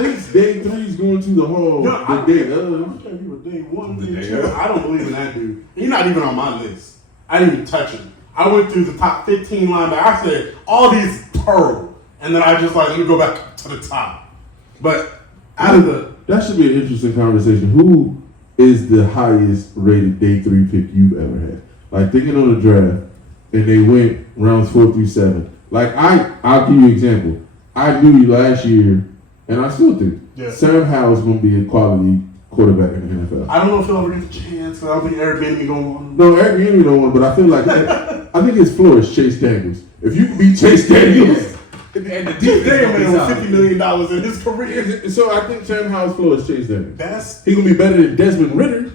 thinks day 3 is going to the Hall the day of. He was day 1, day 2. I don't believe in that dude. He's not even on my list. I didn't even touch him. I went through the top 15 linebackers. I said all these terrible, and then I just like let me go back to the top. But out of the that should be an interesting conversation. Who is the highest rated day 3 pick you've ever had? Like thinking on the draft, and they went rounds 4 through 7. Like I'll give you an example. I knew you last year, and I still think Sam Howell is going to be a quality quarterback in the NFL. I don't know if he'll ever get the chance. I don't think Eric Bieniemy going on. No, Eric Bieniemy don't want, but I feel like I think his floor is Chase Daniels. If you can beat Chase Daniels, And the This damn man with defense $50 million in his career. so I think Sam Howell's floor is Chase Daniels. That's He gonna be better than Desmond Ritter.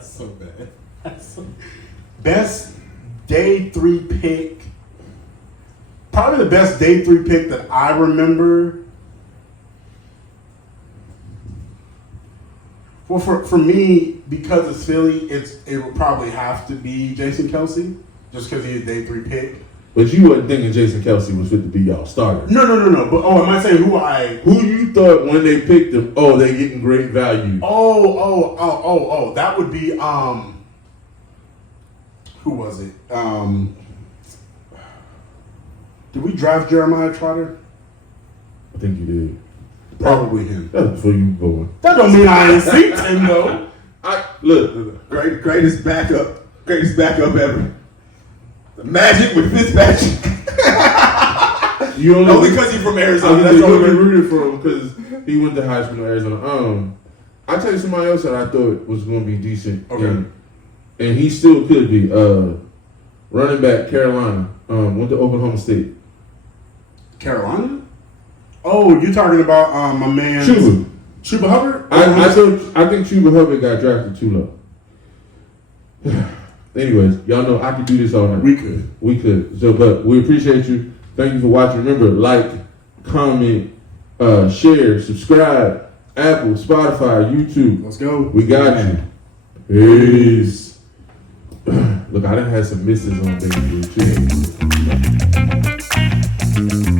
so bad. Best day 3 pick. Probably the best day 3 pick that I remember. Well, for me, because it's Philly, it would probably have to be Jason Kelce, just because he's a day 3 pick. But you wasn't thinking Jason Kelce was fit to be y'all starter. No. But am I saying who you thought when they picked him? Oh, they getting great value. Oh. That would be who was it? Did we draft Jeremiah Trotter? I think you did. Probably him. That was before you were born. That don't mean I ain't seen him though. Look. greatest backup ever. The Magic with Fitzpatrick. You only because he's from Arizona. That's That's only only rooted for him because he went to high school in Arizona. I tell you somebody else that I thought was going to be decent. Okay. And he still could be. Running back, Carolina. Went to Oklahoma State. Carolina? Oh, you're talking about my man Chuba Hubbard? I think Chuba Hubbard got drafted too low. Anyways, y'all know I could do this all night. We could. So, but we appreciate you. Thank you for watching. Remember, like, comment, share, subscribe, Apple, Spotify, YouTube. Let's go. We got you. Peace. Look, I done had some misses on things too.